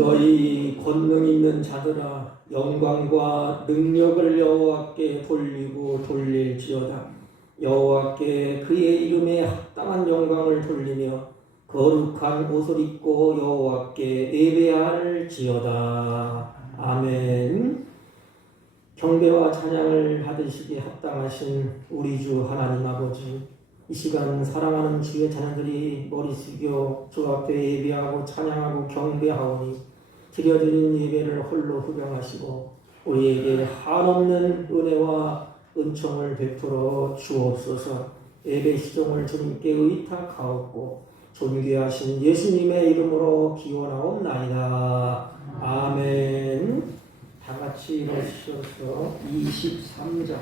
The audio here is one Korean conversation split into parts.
너희 권능 있는 자들아 영광과 능력을 여호와께 돌리고 돌릴지어다. 여호와께 그의 이름에 합당한 영광을 돌리며 거룩한 옷을 입고 여호와께 예배할지어다. 아멘. 경배와 찬양을 받으시기에 합당하신 우리 주 하나님 아버지, 이 시간 사랑하는 주의 자녀들이 머리 숙여 주 앞에 예배하고 찬양하고 경배하오니 드려드린 예배를 홀로 흡양하시고 우리에게 한없는 은혜와 은총을 베풀어 주옵소서. 예배 시종을 주님께 의탁하옵고 존귀하신 예수님의 이름으로 기원하옵나이다. 아멘. 다 같이 일어서서 23장.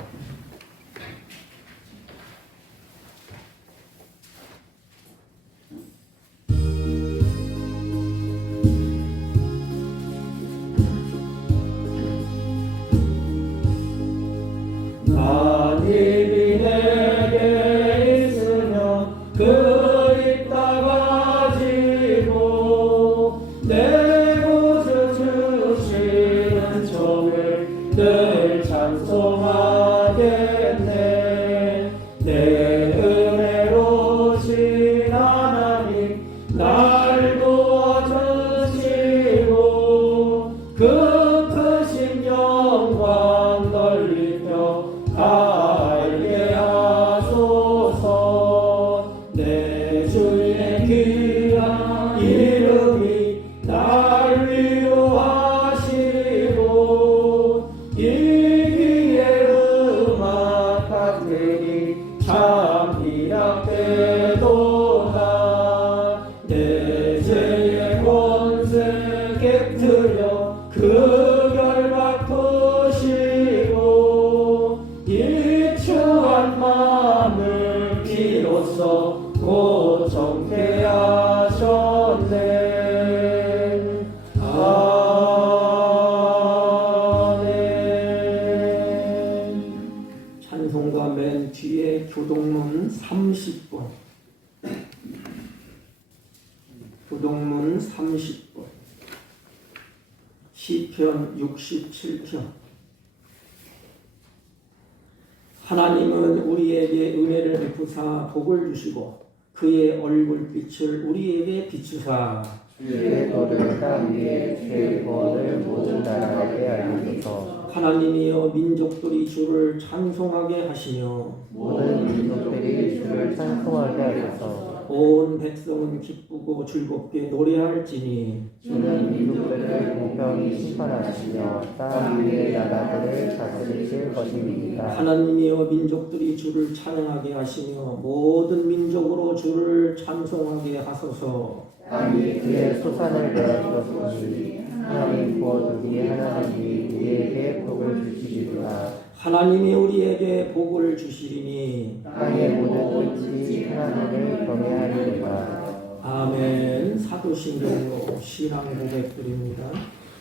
만일이 내게 있으면 그 입다 가지고 내 구주 주시는 종을 늘 찬송하겠네. 내 은혜로우신 하나님 날 도와주시고 그 크신 영광 넓히며 알게 하소서. 내 주의 귀한 이름이 날 위로하시고 이 귀에 음악하리니 참 희락되도다. 내 죄의 권세 깨뜨려 그 결박 푸시고 이 추한 마음을 비로소 고정케 하셨네. 아멘. 찬송가 맨 뒤에 교동문 30번, 교동문 30번, 시편 67편. 하나님은 우리에게 은혜를 베푸사 복을 주시고 그의 얼굴빛을 우리에게 비추사 주의 도를 땅 위에 주의 구원을 모든 나라에게 알리소서. 하나님이여 민족들이 주를 찬송하게 하시며 모든 민족들이 주를 찬송하게 하소서. 온 백성은 기쁘고 즐겁게 노래할지니 주는 민족들을 공평히 심판하시며 땅 위의 나라들을 다스리실 것입니다. 하나님이여 민족들이 주를 찬양하게 하시며 모든 민족으로 주를 찬송하게 하소서. 땅이 그의 소산을 내어주었으니 하나님 부어두기 하나님이 우리에게 복을 주시리라. 하나님이 우리에게 복을 주시리니 땅의 모든 끝이 하나님을 경외하리라. 아멘. 사도신경으로 신앙 고백드립니다.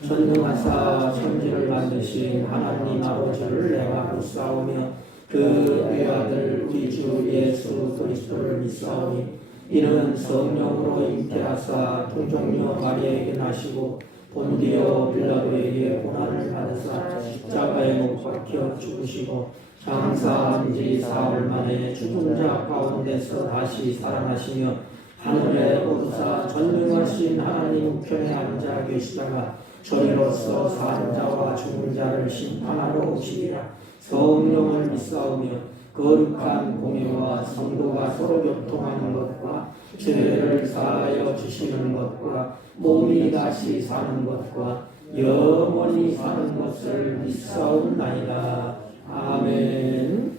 전능하사 천지를 만드신 하나님 아버지를 내가 믿사오며 그 외아들 우리 주 예수 그리스도를 믿사오니 이는 성령으로 잉태하사 동정녀 마리아에게 나시고 본디오 빌라도에게 고난을 받으사 십자가에 못 박혀 죽으시고 장사한 지 사흘 만에 죽은 자 가운데서 다시 살아나시며 하늘에 오르사 전능하신 하나님 우편에 앉아 계시다가 저리로서 산 자와 죽은 자를 심판하러 오시리라. 성령을 믿사오며 거룩한 공예와 성도가 서로 교통하는 것과 죄를 사하여 주시는 것과 몸이 다시 사는 것과 영원히 사는 것을 믿사옵나이다. 아멘.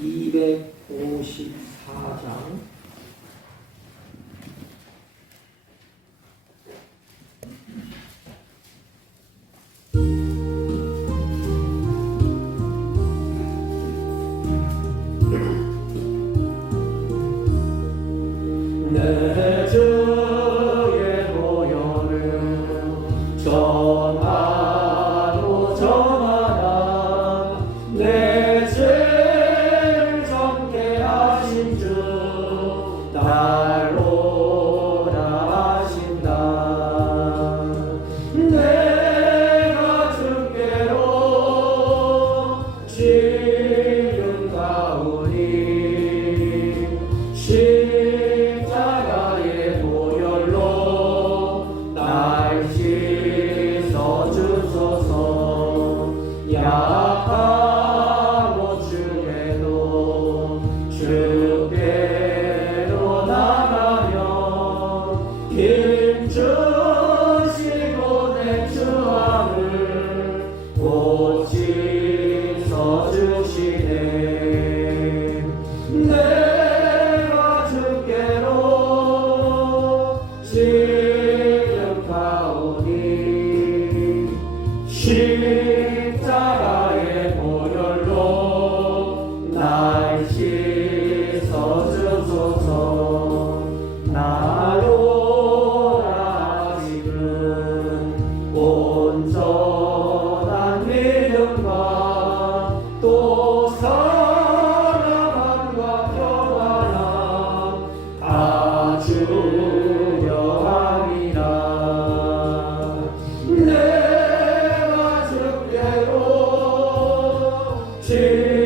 254장. 내 주의 보혈을 전하고 전하라. 내 죄를 정케 하신 주 날 오라 하신다. 주시고 내 주함을 고치서 주시네. 내가 주께로 시름하오니 십자가의 보혈로 날 씻어 주소서. 나로 다시는 온전한 믿음과 또 사랑함과 평안함 다 주려 함이라. 내가 주께로 지름하오니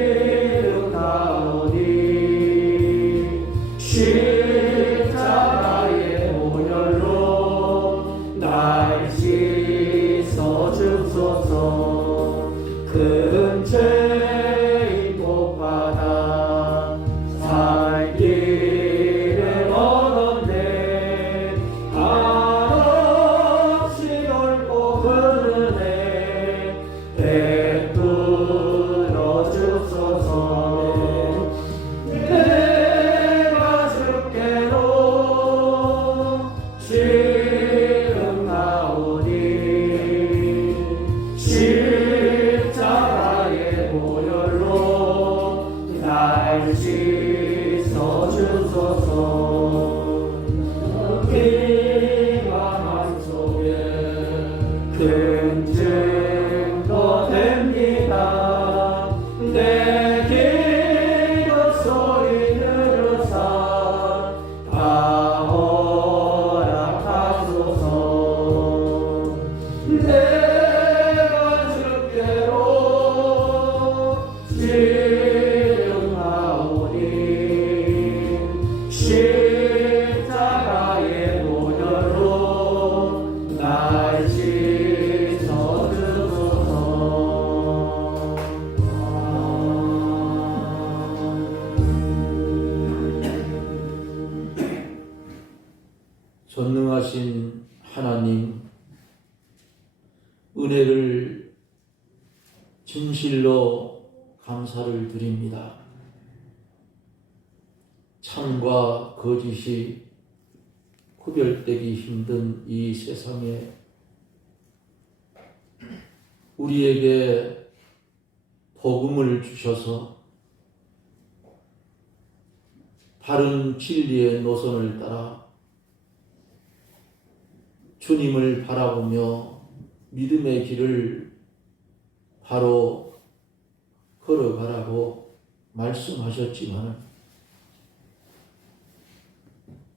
십자가의 보혈로 날 씻어 주소서. 큰 죄인 못받아 살 길을 얻었네. 한없이 넓고 큰 은혜 베풀어 주소서. 내가 주께로 지름하오니 십자가의 보혈로 날 씻어 주소서. 피가 맘속에 큰 증거 됩니다. 내 기도 소리 들으사 다 허락하소서. 내가 주께로 지름하오니 십자가의 보혈로 날 씻어 주소서. 전능하신 하나님, 은혜를 진실로 감사를 드립니다. 참과 거짓이 구별되기 힘든 이 세상에 우리에게 복음을 주셔서 바른 진리의 노선을 따라 주님을 바라보며 믿음의 길을 바로 걸어가라고 말씀하셨지만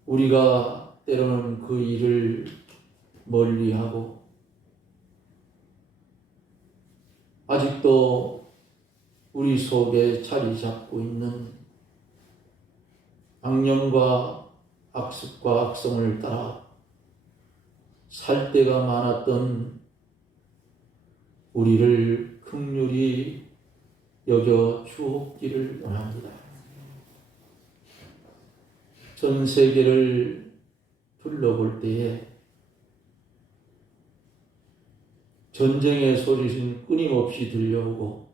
우리가 때로는 그 일을 멀리하고 아직도 우리 속에 자리 잡고 있는 악령과 악습과 악성을 따라 살 때가 많았던 우리를 긍휼히 여겨 주옵기를 원합니다. 전 세계를 둘러볼 때에 전쟁의 소리는 끊임없이 들려오고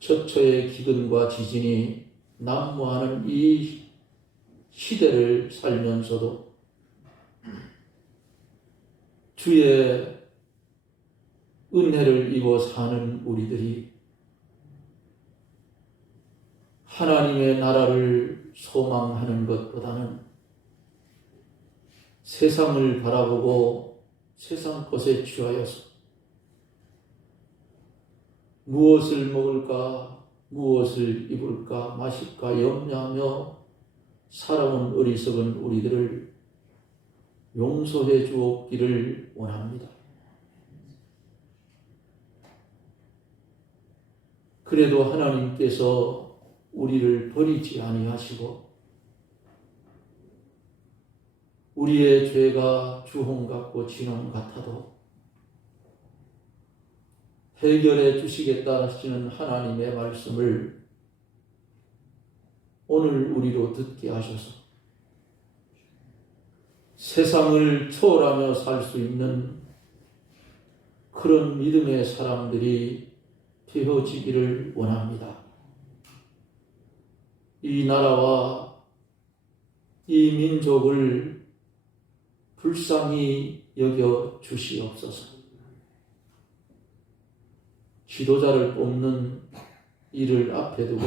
처처의 기근과 지진이 난무하는 이 시대를 살면서도 주의 은혜를 입어 사는 우리들이 하나님의 나라를 소망하는 것보다는 세상을 바라보고 세상 것에 취하여서 무엇을 먹을까, 무엇을 입을까, 마실까 염려하며 살아온 어리석은 우리들을 용서해 주옵기를 원합니다. 그래도 하나님께서 우리를 버리지 아니하시고 우리의 죄가 주홍 같고 진홍 같아도 해결해 주시겠다 하시는 하나님의 말씀을 오늘 우리로 듣게 하셔서 세상을 초월하며 살 수 있는 그런 믿음의 사람들이 되어지기를 원합니다. 이 나라와 이 민족을 불쌍히 여겨 주시옵소서. 지도자를 뽑는 일을 앞에 두고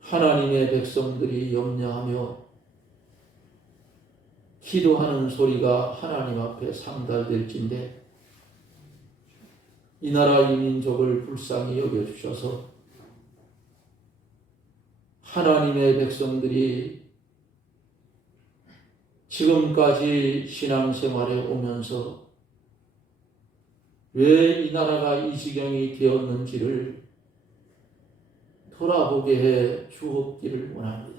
하나님의 백성들이 염려하며 기도하는 소리가 하나님 앞에 상달될진데 이 나라 이 민족을 불쌍히 여겨주셔서 하나님의 백성들이 지금까지 신앙생활에 오면서 왜 이 나라가 이 지경이 되었는지를 돌아보게 해 주옵기를 원합니다.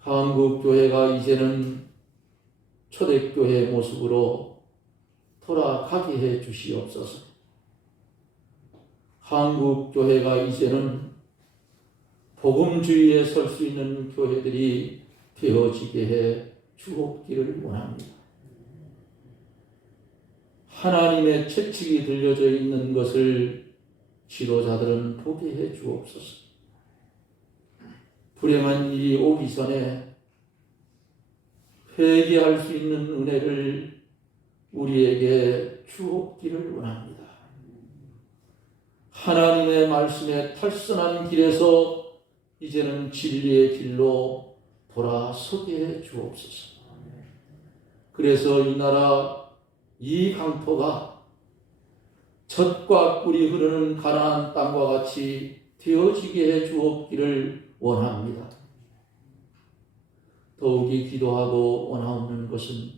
한국교회가 이제는 초대교회 모습으로 돌아가게 해 주시옵소서. 한국교회가 이제는 복음주의에 설 수 있는 교회들이 되어지게 해 주옵기를 원합니다. 하나님의 채찍이 들려져 있는 것을 지도자들은 보게 해 주옵소서. 불행한 일이 오기 전에 회개할 수 있는 은혜를 우리에게 주옵기를 원합니다. 하나님의 말씀에 탈선한 길에서 이제는 진리의 길로 돌아서게 해 주옵소서. 그래서 이 나라 이 강토가 젖과 꿀이 흐르는 가나안 땅과 같이 되어지게 해 주옵기를 원합니다. 더욱이 기도하고 원하옵는 것은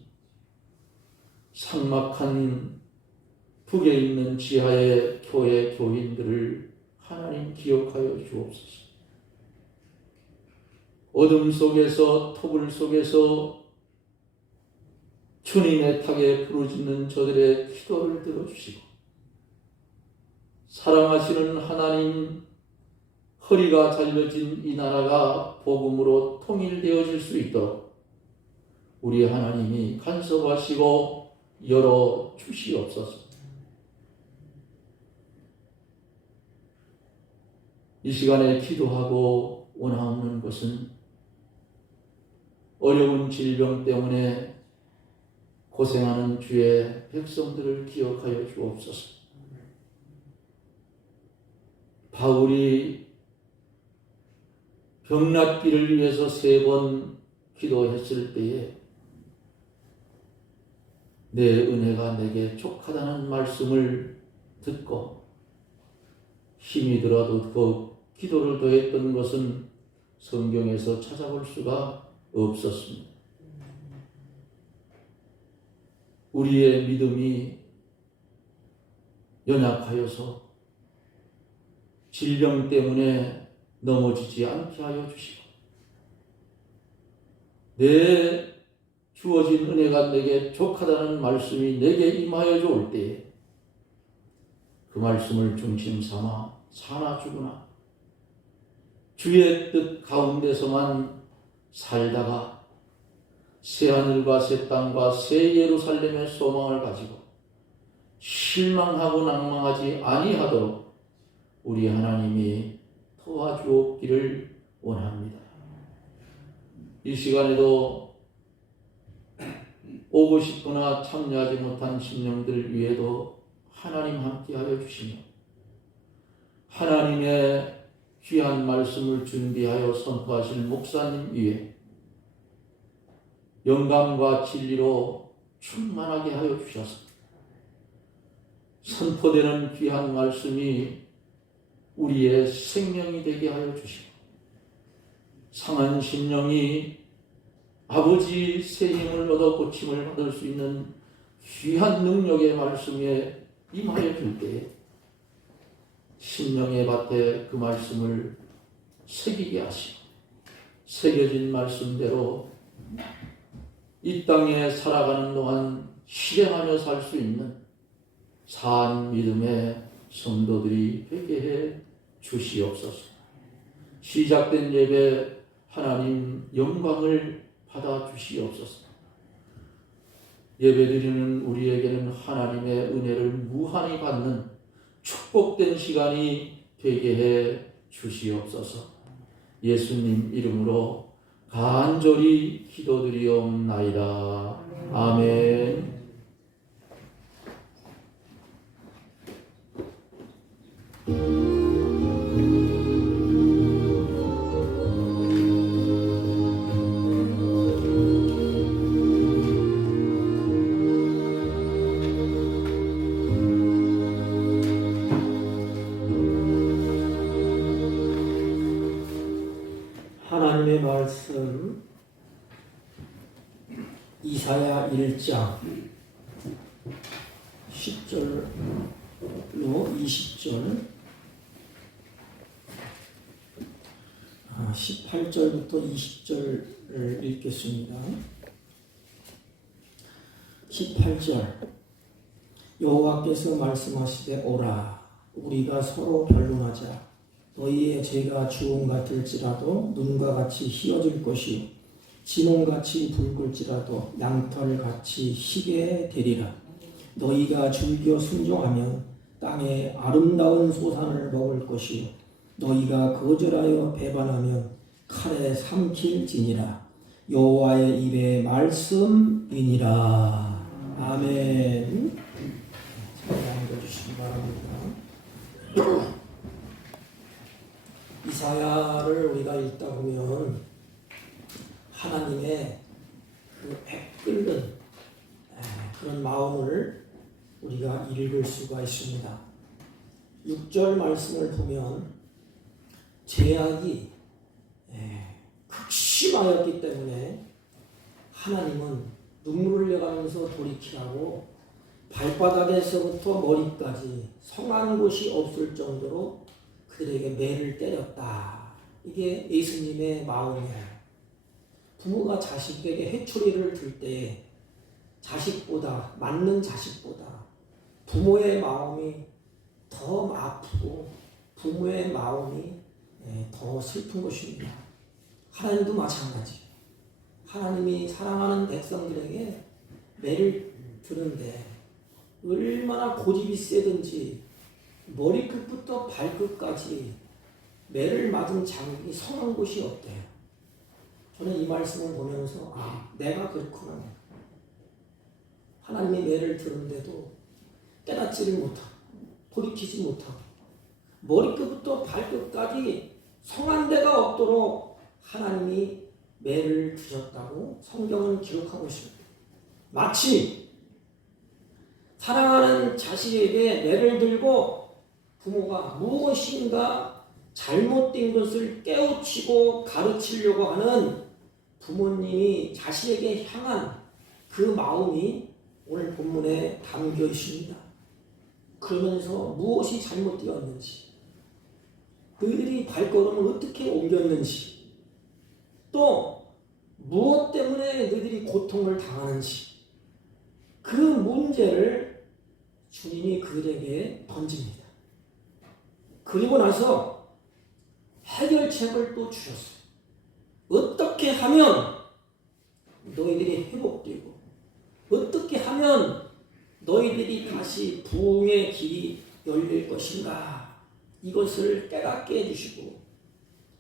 삭막한 북에 있는 지하의 교회 교인들을 하나님 기억하여 주옵소서. 어둠 속에서 토불 속에서 주님의 탁에 부르짖는 저들의 기도를 들어주시고 사랑하시는 하나님, 허리가 잘려진 이 나라가 복음으로 통일되어질 수 있도록 우리 하나님이 간섭하시고 열어주시옵소서. 이 시간에 기도하고 원하옵는 것은 어려운 질병 때문에 고생하는 주의 백성들을 기억하여 주옵소서. 바울이 병낫기를 위해서 3번 기도했을 때에 내 은혜가 내게 족하다는 말씀을 듣고 힘이 들어도 더욱 기도를 더했던 것은 성경에서 찾아볼 수가 없었습니다. 우리의 믿음이 연약하여서 질병 때문에 넘어지지 않게 하여 주시고 내 주어진 은혜가 내게 족하다는 말씀이 내게 임하여 올 때에 그 말씀을 중심 삼아 사나 죽으나 주의 뜻 가운데서만 살다가 새하늘과 새 땅과 새 예루살렘의 소망을 가지고 실망하고 낭망하지 아니하도록 우리 하나님이 도와주옵기를 원합니다. 이 시간에도 오고 싶으나 참여하지 못한 심령들 위에도 하나님 함께하여 주시며 하나님의 귀한 말씀을 준비하여 선포하실 목사님 위에 영감과 진리로 충만하게 하여 주셔서 선포되는 귀한 말씀이 우리의 생명이 되게 하여 주시고 상한 심령이 아버지 새 힘을 얻어 고침을 받을 수 있는 귀한 능력의 말씀에 임하여 줄 때에 심령의 밭에 그 말씀을 새기게 하시고 새겨진 말씀대로 이 땅에 살아가는 동안 실행하며 살 수 있는 산 믿음의 성도들이 되게 해 주시옵소서. 시작된 예배 하나님 영광을 받아 주시옵소서. 예배드리는 우리에게는 하나님의 은혜를 무한히 받는 축복된 시간이 되게 해 주시옵소서. 예수님 이름으로 간절히 기도드리옵나이다. 아멘. 하나님의 말씀 이사야 1장 10절로 20절 18절부터 20절을 읽겠습니다. 18절 여호와께서 말씀하시되 오라 우리가 서로 변론하자 너희의 죄가 주홍 같을지라도 눈과 같이 희어질 것이요 진홍같이 붉을지라도 양털같이 희게 되리라. 너희가 즐겨 순종하면 땅의 아름다운 소산을 먹을 것이요 너희가 거절하여 배반하면 칼에 삼킬지니라. 여호와의 입의 말씀이니라. 아멘. 잘 앉아주시기 바랍니다. 이사야를 우리가 읽다 보면 하나님의 그 애끓는 그런 마음을 우리가 읽을 수가 있습니다. 6절 말씀을 보면 죄악이 극심하였기 때문에 하나님은 눈물을 흘려가면서 돌이키라고 발바닥에서부터 머리까지 성한 곳이 없을 정도로 그들에게 매를 때렸다. 이게 예수님의 마음이에요. 부모가 자식에게 해초리를 들 때 자식보다 맞는 자식보다 부모의 마음이 더 아프고 부모의 마음이 더 슬픈 것입니다. 하나님도 마찬가지. 하나님이 사랑하는 백성들에게 매를 드는데 얼마나 고집이 세든지 머리끝부터 발끝까지 매를 맞은 자국이 성한 곳이 없대요. 저는 이 말씀을 보면서 내가 그렇구나. 하나님이 매를 드는데도 깨닫지를 못하고 돌이키지 못하고 머리끝부터 발끝까지 성한 데가 없도록 하나님이 매를 드셨다고 성경은 기록하고 있습니다. 마치 사랑하는 자식에게 매를 들고 부모가 무엇인가 잘못된 것을 깨우치고 가르치려고 하는 부모님이 자식에게 향한 그 마음이 오늘 본문에 담겨 있습니다. 그러면서 무엇이 잘못되었는지, 그들이 발걸음을 어떻게 옮겼는지, 또 무엇 때문에 너희들이 고통을 당하는지 그 문제를 주님이 그들에게 던집니다. 그리고 나서 해결책을 또 주셨어요. 어떻게 하면 너희들이 회복되고 어떻게 하면 너희들이 다시 부흥의 길이 열릴 것인가, 이것을 깨닫게 해주시고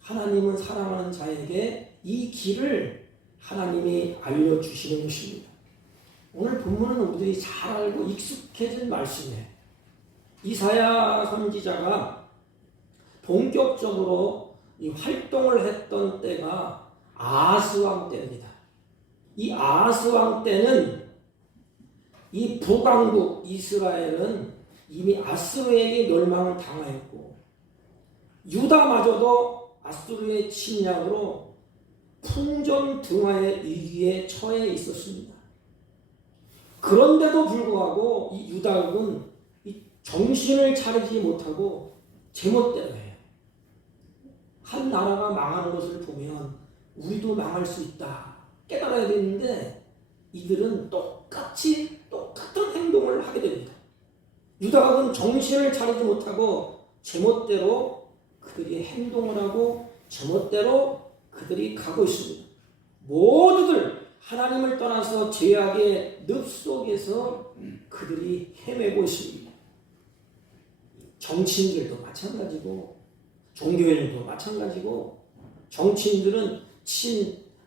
하나님은 사랑하는 자에게 이 길을 하나님이 알려주시는 것입니다. 오늘 본문은 우리들이 잘 알고 익숙해진 말씀이에요. 이사야 선지자가 본격적으로 이 활동을 했던 때가 아하스왕 때입니다. 이 아하스왕 때는 이 북왕국 이스라엘은 이미 아스루에게 멸망을 당하였고 유다마저도 아스루의 침략으로 풍전등화의 위기에 처해 있었습니다. 그런데도 불구하고 이 유다국은 이 정신을 차리지 못하고 제멋대로 해요. 한 나라가 망하는 것을 보면 우리도 망할 수 있다 깨달아야 되는데 이들은 똑같은 행동을 하게 됩니다. 유다국은 정신을 차리지 못하고 제멋대로 그들이 행동을 하고 제멋대로 그들이 가고 있습니다. 모두들 하나님을 떠나서 죄악의 늪 속에서 그들이 헤매고 있습니다. 정치인들도 마찬가지고 종교인들도 마찬가지고 정치인들은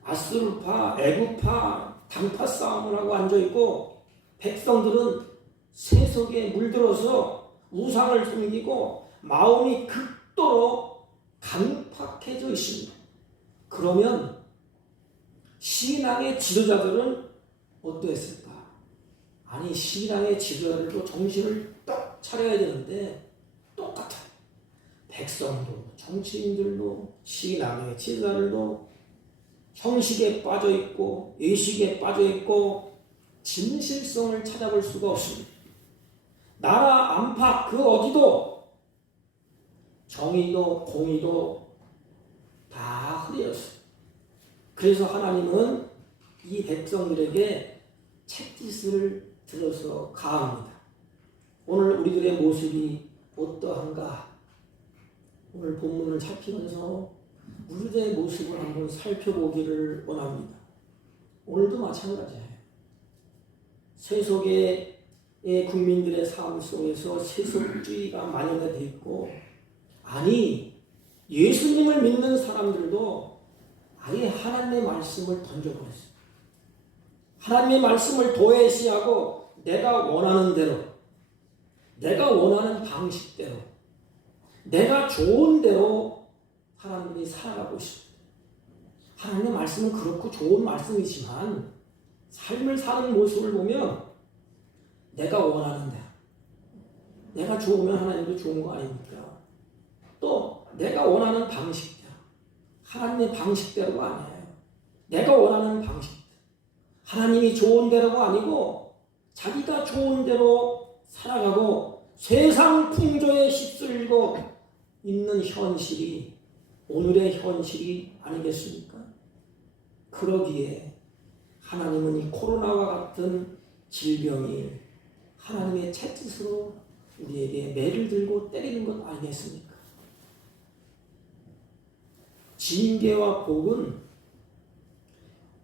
아수르파, 애굽파, 당파 싸움을 하고 앉아있고 백성들은 세속에 물들어서 우상을 섬기고 마음이 극도로 강팍해져 있습니다. 그러면 신앙의 지도자들은 어떠했을까? 아니 신앙의 지도자들도 정신을 딱 차려야 되는데 똑같아요. 백성도 정치인들도 신앙의 지도자들도 형식에 빠져있고 의식에 빠져있고 진실성을 찾아볼 수가 없습니다. 나라 안팎 그 어디도 정의도 공의도 다 흐려졌어요. 그래서 하나님은 이 백성들에게 책짓을 들어서 가합니다. 오늘 우리들의 모습이 어떠한가? 오늘 본문을 살피면서 우리들의 모습을 한번 살펴보기를 원합니다. 오늘도 마찬가지예요. 세속의 국민들의 삶 속에서 세속주의가 만연되어 있고, 아니 예수님을 믿는 사람들도 아예 하나님의 말씀을 던져버렸어요. 하나님의 말씀을 도외시하고 내가 원하는 대로, 내가 원하는 방식대로, 내가 좋은 대로 사람들이 살아가고 있습니다. 하나님의 말씀은 그렇고 좋은 말씀이지만 삶을 사는 모습을 보면 내가 원하는 대로, 내가 좋으면 하나님도 좋은 거 아닙니까? 또 내가 원하는 방식대로, 하나님의 방식대로가 아니에요. 내가 원하는 방식대로, 하나님이 좋은 대로가 아니고 자기가 좋은 대로 살아가고 세상 풍조에 휩쓸리고 있는 현실이 오늘의 현실이 아니겠습니까? 그러기에 하나님은 이 코로나와 같은 질병이 하나님의 채찍으로 우리에게 매를 들고 때리는 것 아니겠습니까? 징계와 복은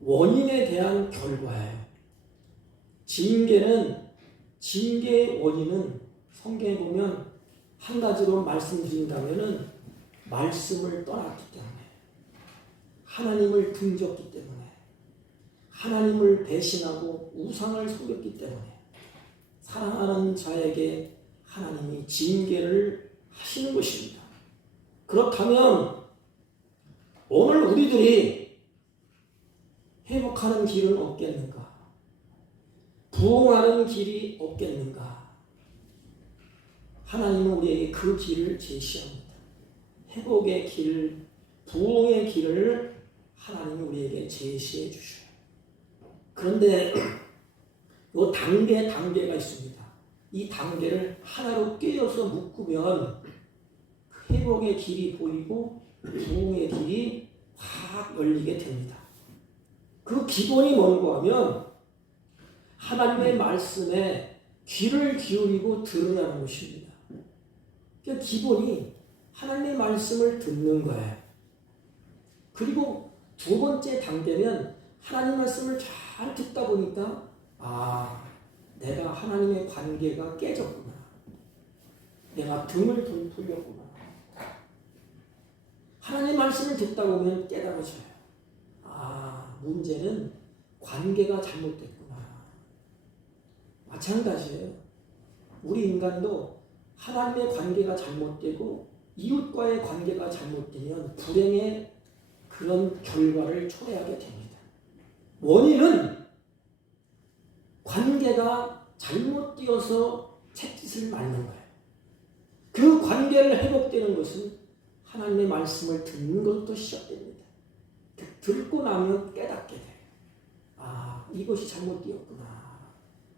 원인에 대한 결과예요. 징계의 원인은 성경에 보면 한 가지로 말씀드린다면은 말씀을 떠났기 때문에, 하나님을 등졌기 때문에, 하나님을 배신하고 우상을 섬겼기 때문에 사랑하는 자에게 하나님이 징계를 하시는 것입니다. 그렇다면 오늘 우리들이 회복하는 길은 없겠는가? 부흥하는 길이 없겠는가? 하나님은 우리에게 그 길을 제시합니다. 회복의 길, 부흥의 길을 하나님이 우리에게 제시해 주셔요. 그런데 이 단계가 있습니다. 이 단계를 하나로 꿰어서 묶으면 회복의 길이 보이고 부흥의 길이 확 열리게 됩니다. 그 기본이 뭔가 하면 하나님의 말씀에 귀를 기울이고 들으라는 것입니다. 그 기본이 하나님의 말씀을 듣는 거예요. 그리고 두 번째 단계는 하나님의 말씀을 잘 듣다 보니까 내가 하나님의 관계가 깨졌구나. 내가 등을 돌렸구나. 하나님의 말씀을 듣다 보면 깨달아져요. 문제는 관계가 잘못됐구나. 마찬가지예요. 우리 인간도 하나님의 관계가 잘못되고 이웃과의 관계가 잘못되면 불행의 그런 결과를 초래하게 됩니다. 원인은 관계가 잘못되어서 채찍을 맞는 거예요. 그 관계를 회복되는 것은 하나님의 말씀을 듣는 것부터 시작됩니다. 듣고 나면 깨닫게 돼요. 이것이 잘못되었구나.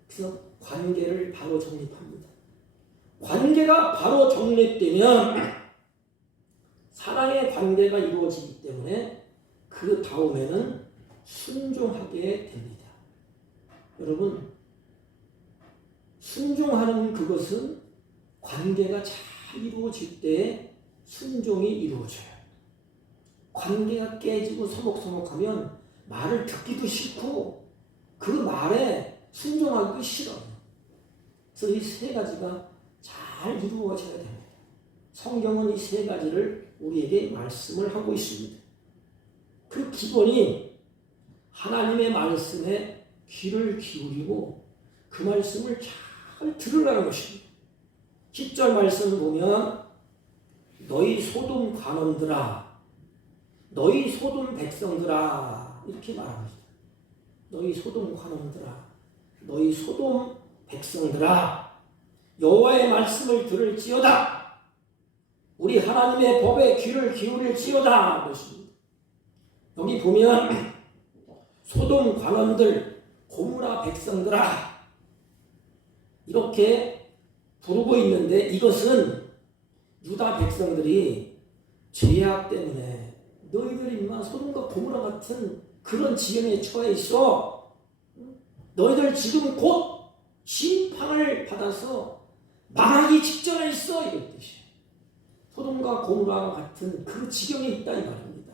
그래서 관계를 바로 정립합니다. 관계가 바로 정립되면 사랑의 관계가 이루어지기 때문에 그 다음에는 순종하게 됩니다. 여러분, 순종하는 그것은 관계가 잘 이루어질 때에 순종이 이루어져요. 관계가 깨지고 서먹서먹하면 말을 듣기도 싫고 그 말에 순종하기도 싫어요. 그래서 이 세 가지가 잘 이루어져야 됩니다. 성경은 이 세 가지를 우리에게 말씀을 하고 있습니다. 그 기본이 하나님의 말씀에 귀를 기울이고 그 말씀을 잘 들으라는 것입니다. 10절 말씀을 보면 너희 소돔 관원들아, 너희 소돔 백성들아 이렇게 말합니다. 너희 소돔 관원들아, 너희 소돔 백성들아, 여호와의 말씀을 들을지어다. 우리 하나님의 법에 귀를 기울일지어다. 그것입니다. 여기 보면 소돔 관원들, 고무라 백성들아 이렇게 부르고 있는데 이것은 유다 백성들이 죄악 때문에 너희들 인마 소돔과 고무라 같은 그런 지경에 처해 있어. 너희들 지금 곧 심판을 받아서 망하기 직전에 있어. 이런 뜻이에요. 소돔과 고무라 같은 그 지경에 있다 이 말입니다.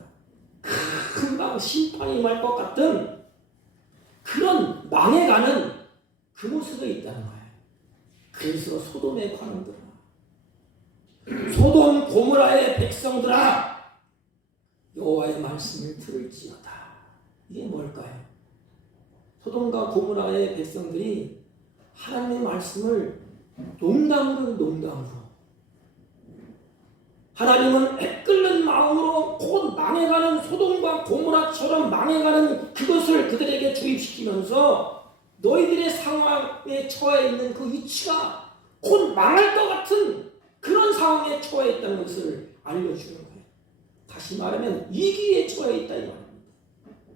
금방 심판이 임할 것 같은 그런 망해가는 그 모습에 있다는 거예요. 그래서 소돔의 관원들아, 소돔 고모라의 백성들아, 여호와의 말씀을 들을지어다. 이게 뭘까요? 소돔과 고모라의 백성들이 하나님의 말씀을 농담으로 하나님은 애끓는 마음으로 곧 망해가는 소돔과 고모라처럼 망해가는 그것을 그들에게 주입시키면서 너희들의 상황에 처해 있는 그 위치가 곧 망할 것 같은 그런 상황에 처해 있다는 것을 알려주는 거예요. 다시 말하면 위기에 처해 있다 이 말입니다.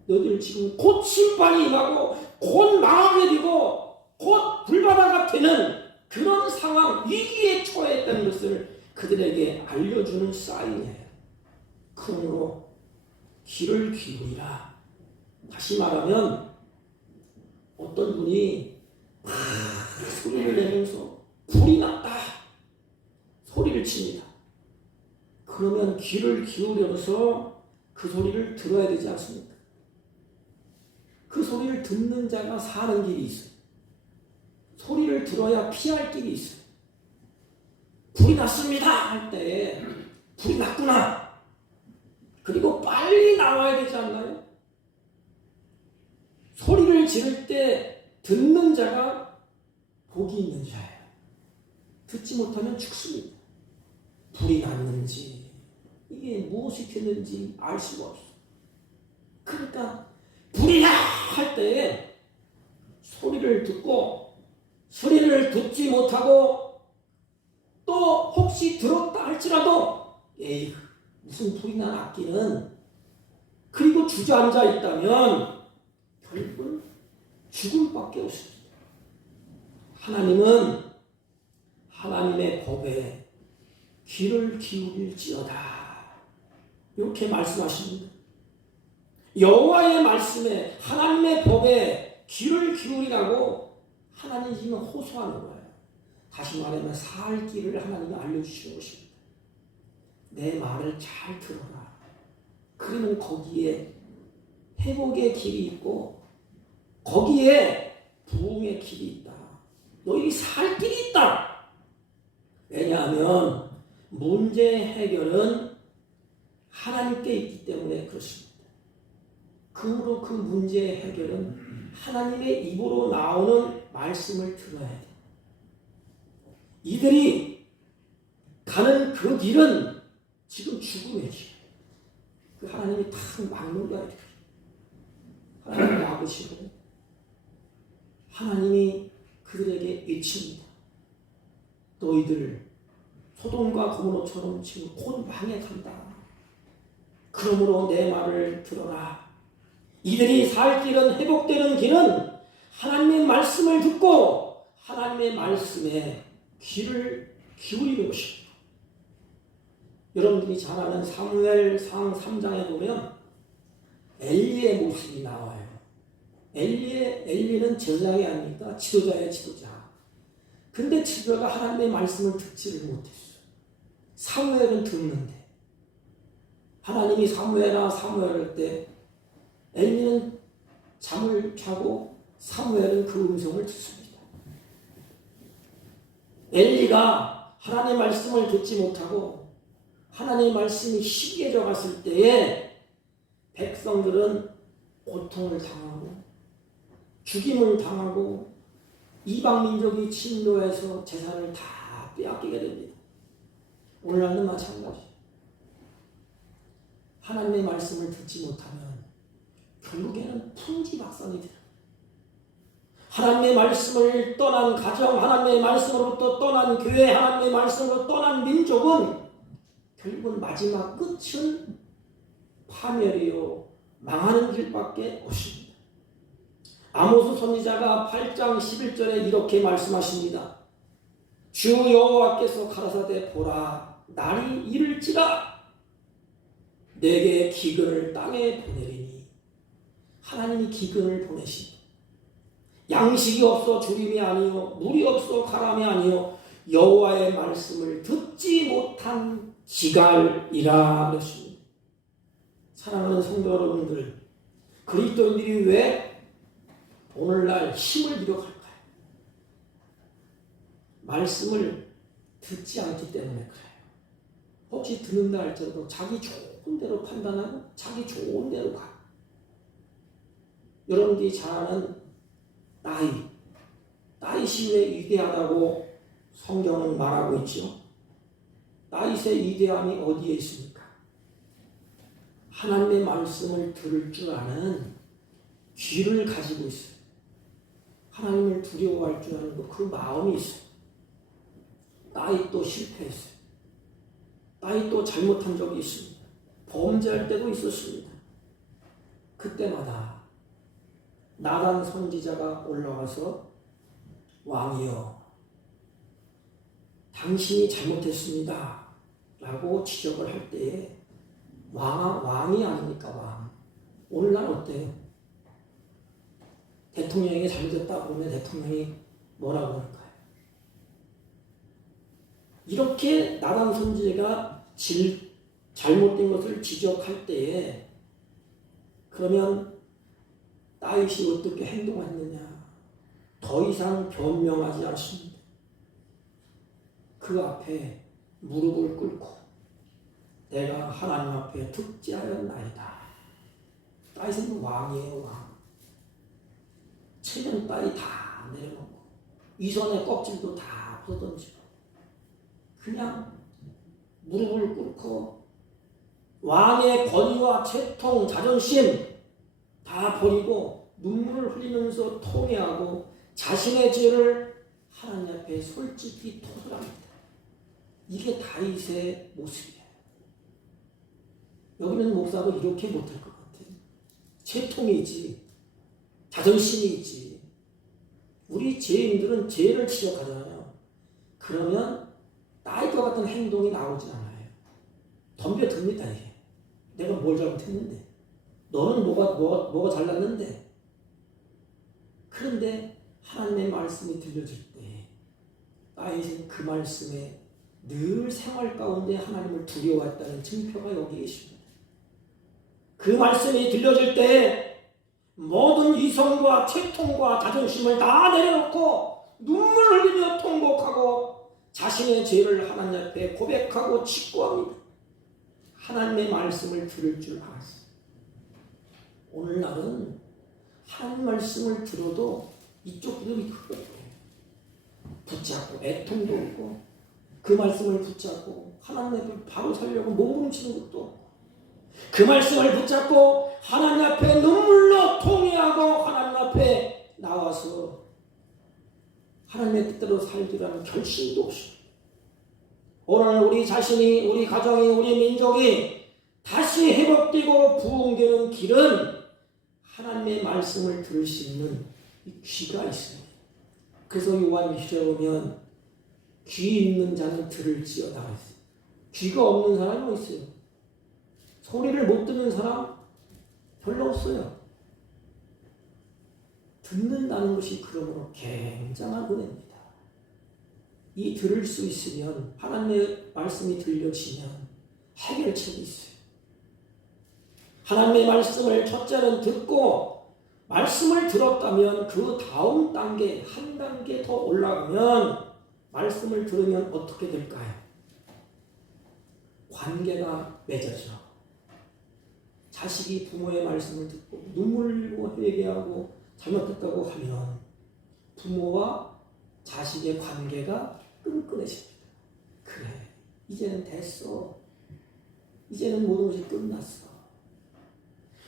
너희들 지금 곧 심판이 임하고 곧 망하게 되고 곧 불바다가 되는 그런 상황, 위기에 처해 있다는 것을 그들에게 알려주는 사인이에요. 그러므로 귀를 기울이라. 다시 말하면 어떤 분이 소리를 내면서 불이 났다 소리를 칩니다. 그러면 귀를 기울여서 그 소리를 들어야 되지 않습니까? 그 소리를 듣는 자가 사는 길이 있어요. 소리를 들어야 피할 길이 있어요. 불이 났습니다 할 때 불이 났구나. 그리고 빨리 나와야 되지 않나요? 소리를 지를 때 듣는 자가 복이 있는 자예요. 듣지 못하면 죽습니다. 불이 났는지 이게 무엇이 됐는지 알 수가 없어요. 그러니까 불이야 할 때 소리를 듣고 소리를 듣지 못하고 또 혹시 들었다 할지라도 에이 무슨 불이 난 악기는 그리고 주저앉아 있다면 결국은 죽음밖에 없습니다. 하나님은 하나님의 법에 귀를 기울일지어다 이렇게 말씀하십니다. 여호와의 말씀에 하나님의 법에 귀를 기울이라고 하나님이 지금 호소하는 거예요. 다시 말하면 살 길을 하나님이 알려주시는 것입니다. 내 말을 잘 들어라. 그러면 거기에 회복의 길이 있고 거기에 부흥의 길이 있다. 너희 살 길이 있다. 왜냐하면 문제 해결은 하나님께 있기 때문에 그렇습니다. 그러므로 그 문제 해결은 하나님의 입으로 나오는 말씀을 들어야 돼요. 이들이 가는 그 길은 지금 죽음의 길. 그 하나님이 다 막는다야 돼요. 하나님이 막으시고 하나님이 그들에게 외칩니다. 너희들 소돔과 고모라처럼 지금 곧 망해간다. 그러므로 내 말을 들어라. 이들이 살 길은 회복되는 길은 하나님의 말씀을 듣고 하나님의 말씀에 귀를 기울이는 것입니다. 여러분들이 잘 아는 사무엘상 3장에 보면 엘리의 모습이 나와요. 엘리는 제사장이 아닙니까? 지도자의 지도자. 근데 지도자가 하나님의 말씀을 듣지를 못했어요. 사무엘은 듣는데 하나님이 사무엘아 할 때 엘리는 잠을 자고 사무엘은 그 음성을 듣습니다. 엘리가 하나님의 말씀을 듣지 못하고 하나님의 말씀이 희귀해져 갔을 때에 백성들은 고통을 당하고 죽임을 당하고 이방 민족이 침노해서 재산을 다 빼앗기게 됩니다. 오늘날도 마찬가지예요. 하나님의 말씀을 듣지 못하면 결국에는 풍지박산이 돼요. 하나님의 말씀을 떠난 가정, 하나님의 말씀으로부터 떠난 교회, 하나님의 말씀으로 떠난 민족은 결국은 마지막 끝은 파멸이요 망하는 길밖에 없습니다. 아모스 선지자가 8장 11절에 이렇게 말씀하십니다. 주 여호와께서 가라사대 보라 날이 이를지라 내게 기근을 땅에 보내리니 하나님이 기근을 보내십니다. 양식이 없어 주림이 아니요 물이 없어 가람이 아니요 여호와의 말씀을 듣지 못한 지갈이라 그랬습니다. 사랑하는 성도 여러분들, 그리스도인들이 왜 오늘날 힘을 잃어갈까요? 말씀을 듣지 않기 때문에 그래요. 혹시 듣는다 할지라도 자기 좋은 대로 판단하고 자기 좋은 대로 가. 여러분들이 잘 아는 다윗이 왜 위대하다고 성경은 말하고 있죠? 다윗의 위대함이 어디에 있습니까? 하나님의 말씀을 들을 줄 아는 귀를 가지고 있어요. 하나님을 두려워할 줄 아는 그 마음이 있어요. 다윗도 실패했어요. 다윗도 잘못한 적이 있습니다. 범죄할 때도 있었습니다. 그때마다 나단 선지자가 올라와서 왕이여 당신이 잘못했습니다 라고 지적을 할 때에 왕이 아닙니까? 왕. 오늘날 어때요? 대통령이 잘못했다 그러면 대통령이 뭐라고 할까요? 이렇게 나단 선지자가 잘못된 것을 지적할 때에 그러면 다윗이 어떻게 행동했느냐? 더 이상 변명하지 않습니다. 그 앞에 무릎을 꿇고 내가 하나님 앞에 득죄하였나이다. 다윗은 왕이에요, 왕. 체면 따위 다 내려놓고 이손의 껍질도 다 벗어던지고 그냥 무릎을 꿇고 왕의 권위와 채통, 자존심 다 버리고 눈물을 흘리면서 통회하고 자신의 죄를 하나님 앞에 솔직히 토설합니다. 이게 다윗의 모습이에요. 여기는 목사도 이렇게 못할 것 같아요. 채통이 있지, 자존심이 있지. 우리 죄인들은 죄를 지적하잖아요. 그러면 다윗과 같은 행동이 나오지 않아요. 덤벼듭니다. 이게. 내가 뭘 잘못했는데, 너는 뭐가 잘났는데. 그런데 하나님의 말씀이 들려질 때 다윗은 그 말씀에 늘 생활 가운데 하나님을 두려워했다는 증표가 여기 계십니다. 그 말씀이 들려질 때 모든 이성과 채통과 자존심을 다 내려놓고 눈물 흘리며 통곡하고 자신의 죄를 하나님 앞에 고백하고 직구합니다. 하나님의 말씀을 들을 줄 알았어요. 오늘날은 하나님 말씀을 들어도 이쪽 이놈이 그거예요. 붙잡고 애통도 없고 그 말씀을 붙잡고 하나님 앞에 바로 살려고 몸부림치는 것도 없고 그 말씀을 붙잡고 하나님 앞에 눈물로 통회하고 하나님 앞에 나와서 하나님의 뜻대로 살기라는 결심도 없이 오늘 우리 자신이, 우리 가정이, 우리 민족이 다시 회복되고 부흥되는 길은 하나님의 말씀을 들을 수 있는 이 귀가 있습니다. 그래서 요한 1절에 보면 귀 있는 자는 들을지어다 했어요. 귀가 없는 사람이 어디 있어요? 소리를 못 듣는 사람 별로 없어요. 듣는다는 것이 그러므로 굉장한 은혜입니다. 이 들을 수 있으면 하나님의 말씀이 들려지면 해결책이 있어요. 하나님의 말씀을 첫째는 듣고 말씀을 들었다면 그 다음 단계, 한 단계 더 올라가면 말씀을 들으면 어떻게 될까요? 관계가 맺어져. 자식이 부모의 말씀을 듣고 눈물 흘리고 회개하고 잘못했다고 하면 부모와 자식의 관계가 끈끈해집니다. 그래, 이제는 됐어. 이제는 모든 것이 끝났어.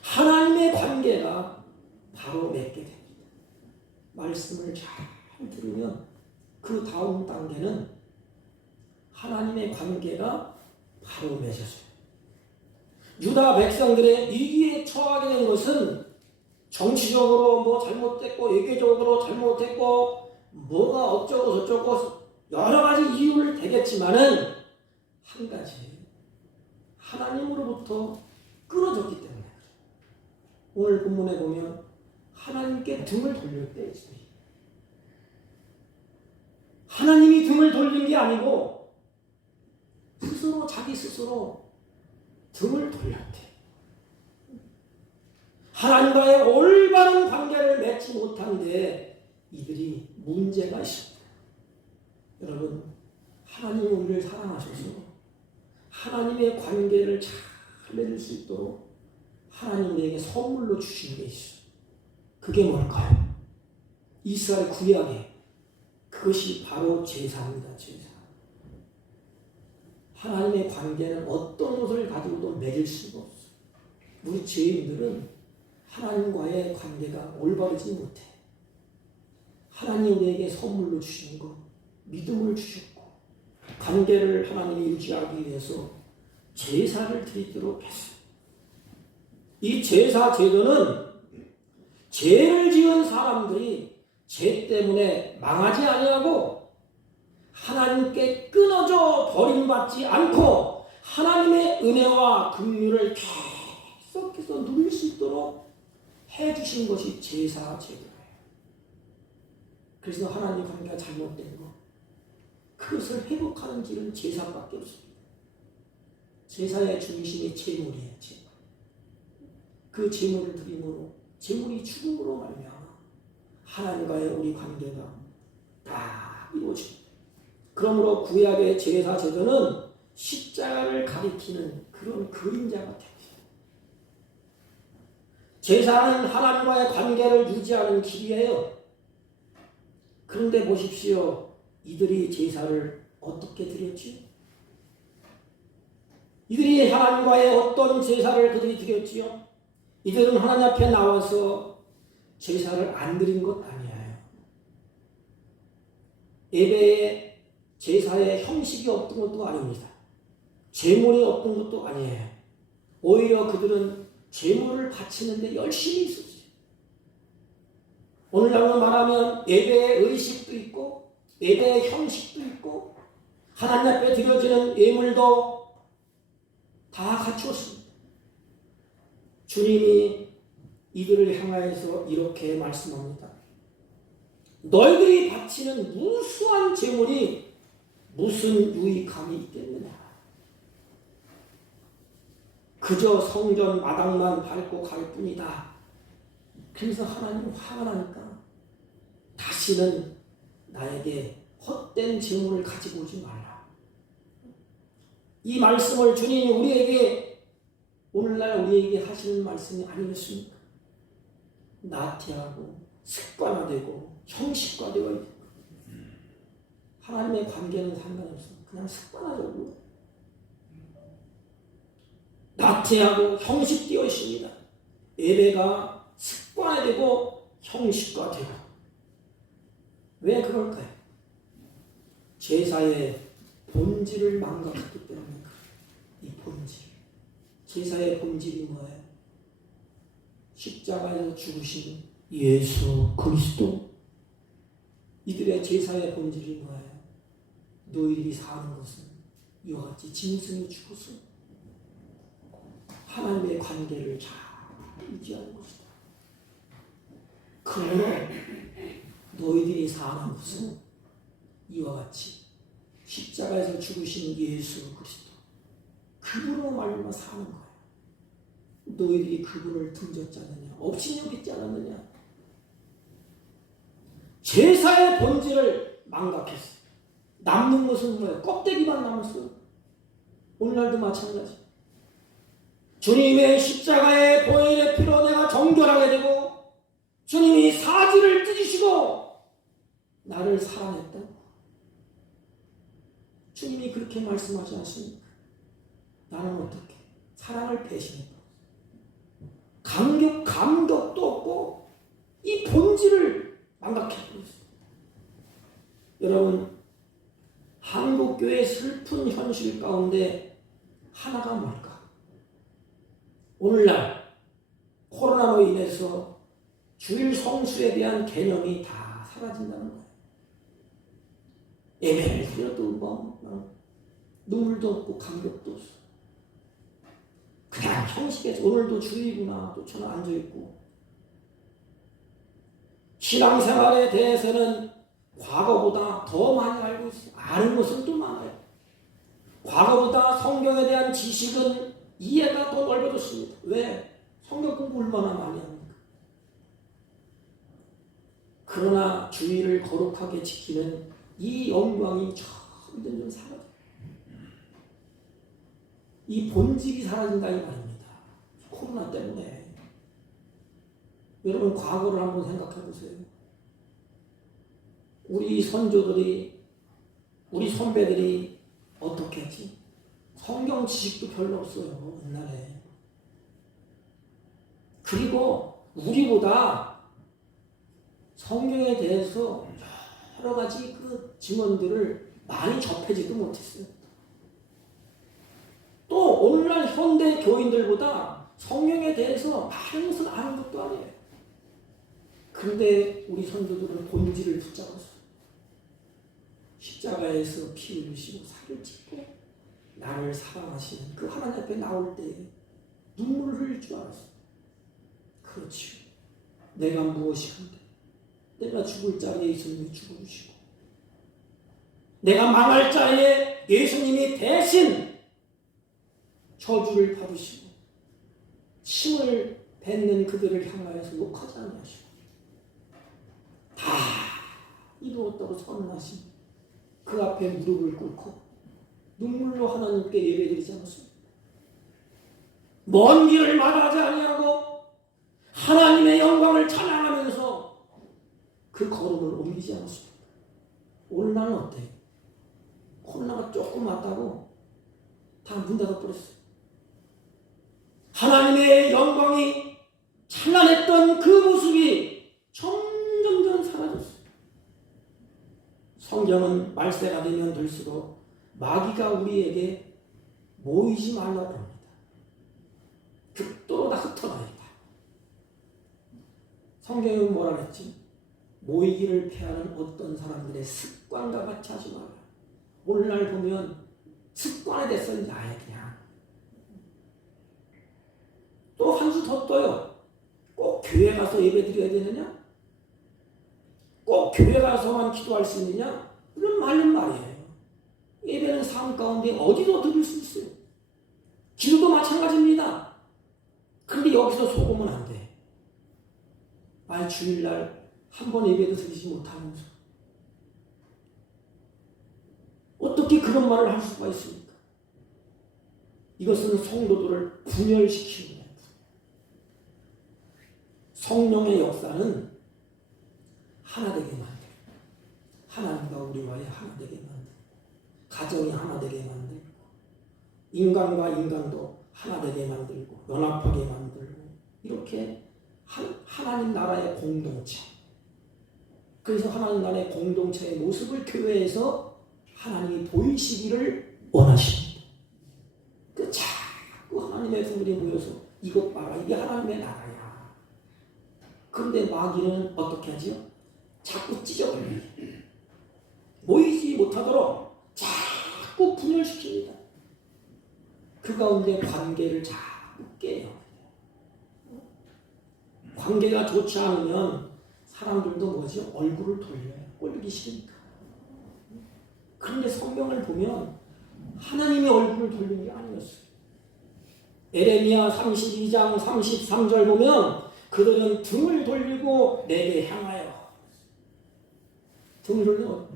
하나님의 관계가 바로 맺게 됩니다. 말씀을 잘 들으면 그 다음 단계는 하나님의 관계가 바로 맺어져요. 유다 백성들의 위기에 처하게 된 것은 정치적으로 뭐 잘못됐고 외교적으로 잘못했고 뭐가 어쩌고 저쩌고 여러 가지 이유를 대겠지만은 한 가지, 하나님으로부터 끊어졌기 때문에. 오늘 본문에 보면 하나님께 등을 돌릴 때 하나님이 등을 돌린 게 아니고 스스로 자기 스스로 등을 돌렸대. 하나님과의 올바른 관계를 맺지 못한데 이들이 문제가 있습니다. 여러분, 하나님이 우리를 사랑하셔서 하나님의 관계를 잘 맺을 수 있도록 하나님에게 선물로 주신 게 있어요. 그게 뭘까요? 이스라엘 구약에 그것이 바로 제사입니다. 제사. 하나님의 관계는 어떤 것을 가지고도 맺을 수가 없어요. 우리 죄인들은 하나님과의 관계가 올바르지 못해. 하나님 우리에게 선물로 주신 것, 믿음을 주셨고 관계를 하나님이 유지하기 위해서 제사를 드리도록 했어요. 이 제사 제도는 죄를 지은 사람들이 죄 때문에 망하지 아니하고 하나님께 끊어져 버림받지 않고 하나님의 은혜와 긍휼을 계속해서 누릴 수 있도록 해주신 것이 제사 제도예요. 그래서 하나님 관계가 잘못된 것, 그것을 회복하는 길은 제사밖에 없습니다. 제사의 중심이 제물이에요. 제물. 그 제물을 드림으로 제물이 죽음으로 말미암아 하나님과의 우리 관계가 다 이루어집니다. 그러므로 구약의 제사 제도는 십자가를 가리키는 그런 그림자 같아요. 제사는 하나님과의 관계를 유지하는 길이에요. 그런데 보십시오. 이들이 제사를 어떻게 드렸지요? 이들이 하나님과의 어떤 제사를 그들이 드렸지요? 이들은 하나님 앞에 나와서 제사를 안 드린 것 아니에요. 예배에 제사에 형식이 없던 것도 아닙니다. 제물이 없던 것도 아니에요. 오히려 그들은 제물을 바치는데 열심히 있었어요. 오늘날로 말하면 예배의 의식도 있고 예배의 형식도 있고 하나님 앞에 드려지는 예물도 다 갖추었습니다. 주님이 이들을 향하여서 이렇게 말씀합니다. 너희들이 바치는 무수한 제물이 무슨 유익함이 있겠느냐. 그저 성전 마당만 밟고 갈 뿐이다. 그래서 하나님 화가 나니까 다시는 나에게 헛된 제물을 가지고 오지 말라. 이 말씀을 주님이 우리에게 오늘날 우리에게 하시는 말씀이 아니겠습니까? 나태하고 습관화되고 형식화되어 있고 하나님의 관계는 상관없어요. 그냥 습관화적으로 나태하고 형식되어 있습니다. 예배가 습관화되고 형식화되고 왜 그럴까요? 제사의 본질을 망각했기 때문에 이 본질, 제사의 본질이 뭐예요? 십자가에서 죽으신 예수 그리스도. 이들의 제사의 본질이 뭐예요? 너희들이 사는 것은 이와 같이 짐승이 죽어서 하나님의 관계를 잘 유지하는 것이다. 그러므로 너희들이 사는 것은 이와 같이 십자가에서 죽으신 예수 그리스도 그분으로 말미암아 사는 거예요. 너희들이 그분을 등졌지 않느냐, 업신여기지 않았느냐. 제사의 본질을 망각했어. 남는 것은 뭐예요? 껍데기만 남았어. 오늘날도 마찬가지. 주님의 십자가의 보혈의 피로 내가 정결하게 되고 주님이 사지를 찢으시고 나를 살아냈다고. 주님이 그렇게 말씀하지 않습니까? 나는 어떻게 사랑을 배신했다. 감격도 없고 이 본질을 망각해버렸어요. 여러분, 한국교회의 슬픈 현실 가운데 하나가 뭘까? 오늘날 코로나로 인해서 주일 성수에 대한 개념이 다 사라진다는 거예요. 예배를 드려도 눈물도 없고 감격도 없어. 그냥 형식에서 오늘도 주일이구나 또 저는 앉아있고. 신앙생활에 대해서는 과거보다 더 많이 알고 있어요. 아는 것은 또 많아요. 과거보다 성경에 대한 지식은 이해가 더 넓어졌습니다. 왜? 성경 공부 얼마나 많이 합니까? 그러나 주의를 거룩하게 지키는 이 영광이 점점 사라져요. 이 본질이 사라진다 이 말입니다. 코로나 때문에. 여러분, 과거를 한번 생각해 보세요. 우리 선조들이, 우리 선배들이 어떻게 했지? 성경 지식도 별로 없어요, 옛날에. 그리고 우리보다 성경에 대해서 여러 가지 그 증언들을 많이 접하지도 못했어요. 또 오늘날 현대 교인들보다 성경에 대해서 많은 것을 아는 것도 아니에요. 그런데 우리 선조들은 본질을 붙잡았어요. 십자가에서 피 흘리시고 살을 찢고 나를 사랑하시는 그 하나님 앞에 나올 때 눈물을 흘릴 줄 알았어요. 그렇지요. 내가 무엇이 한데 내가 죽을 자리에 예수님이 죽어주시고 내가 망할 자리에 예수님이 대신 저주를 받으시고 침을 뱉는 그들을 향하여서 욕하지 않으시고 다 이루었다고 선언하신 그 앞에 무릎을 꿇고 눈물로 하나님께 예배드리지 않았습니다. 먼 길을 마다하지 아니하고 하나님의 영광을 찬양하면서 그 걸음을 옮기지 않았습니다. 오늘날은 어때요? 코로나가 조금 왔다고 다 문 닫아버렸어요. 하나님의 영광이 찬란했던 그 모습이 점점 사라졌어요. 성경은 말세가 되면 될수록 마귀가 우리에게 모이지 말라고 합니다. 극도로 다 흩어나야겠다. 성경은 뭐라 그랬지? 모이기를 피하는 어떤 사람들의 습관과 같이 하지 말라. 오늘날 보면 습관에 대해서 나야 그냥. 또 한 수 더 떠요. 꼭 교회 가서 예배 드려야 되느냐? 꼭 교회 가서만 기도할 수 있느냐? 이런 말은 말이에요. 예배는 삶 가운데 어디도 드릴 수 있어요. 기도도 마찬가지입니다. 그런데 여기서 속으면 안 돼. 아니 주일날 한 번 예배도 드리지 못하면서 어떻게 그런 말을 할 수가 있습니까? 이것은 성도들을 분열시키는 거예요. 성령의 역사는 하나 되게 만들고 하나님과 우리와의 하나 되게 만들고 가정이 하나 되게 만들고 인간과 인간도 하나 되게 만들고 연합하게 만들고 이렇게 하나님 나라의 공동체. 그래서 하나님 나라의 공동체의 모습을 교회에서 하나님이 보이시기를 원하십니다. 그 자꾸 하나님의 성들이 모여서 이것 봐라, 이게 하나님의 나라야. 그런데 마귀는 어떻게 하지요? 자꾸 찢어버려요. 모이지 못하도록 자꾸 분열시킵니다. 그 가운데 관계를 자꾸 깨요. 관계가 좋지 않으면 사람들도 뭐지? 얼굴을 돌려요. 꼴리기 싫으니까. 그런데 성경을 보면 하나님의 얼굴을 돌리는 게 아니었어요. 에레미야 32장 33절 보면 그들은 등을 돌리고 내게 향하여. 등을 돌리고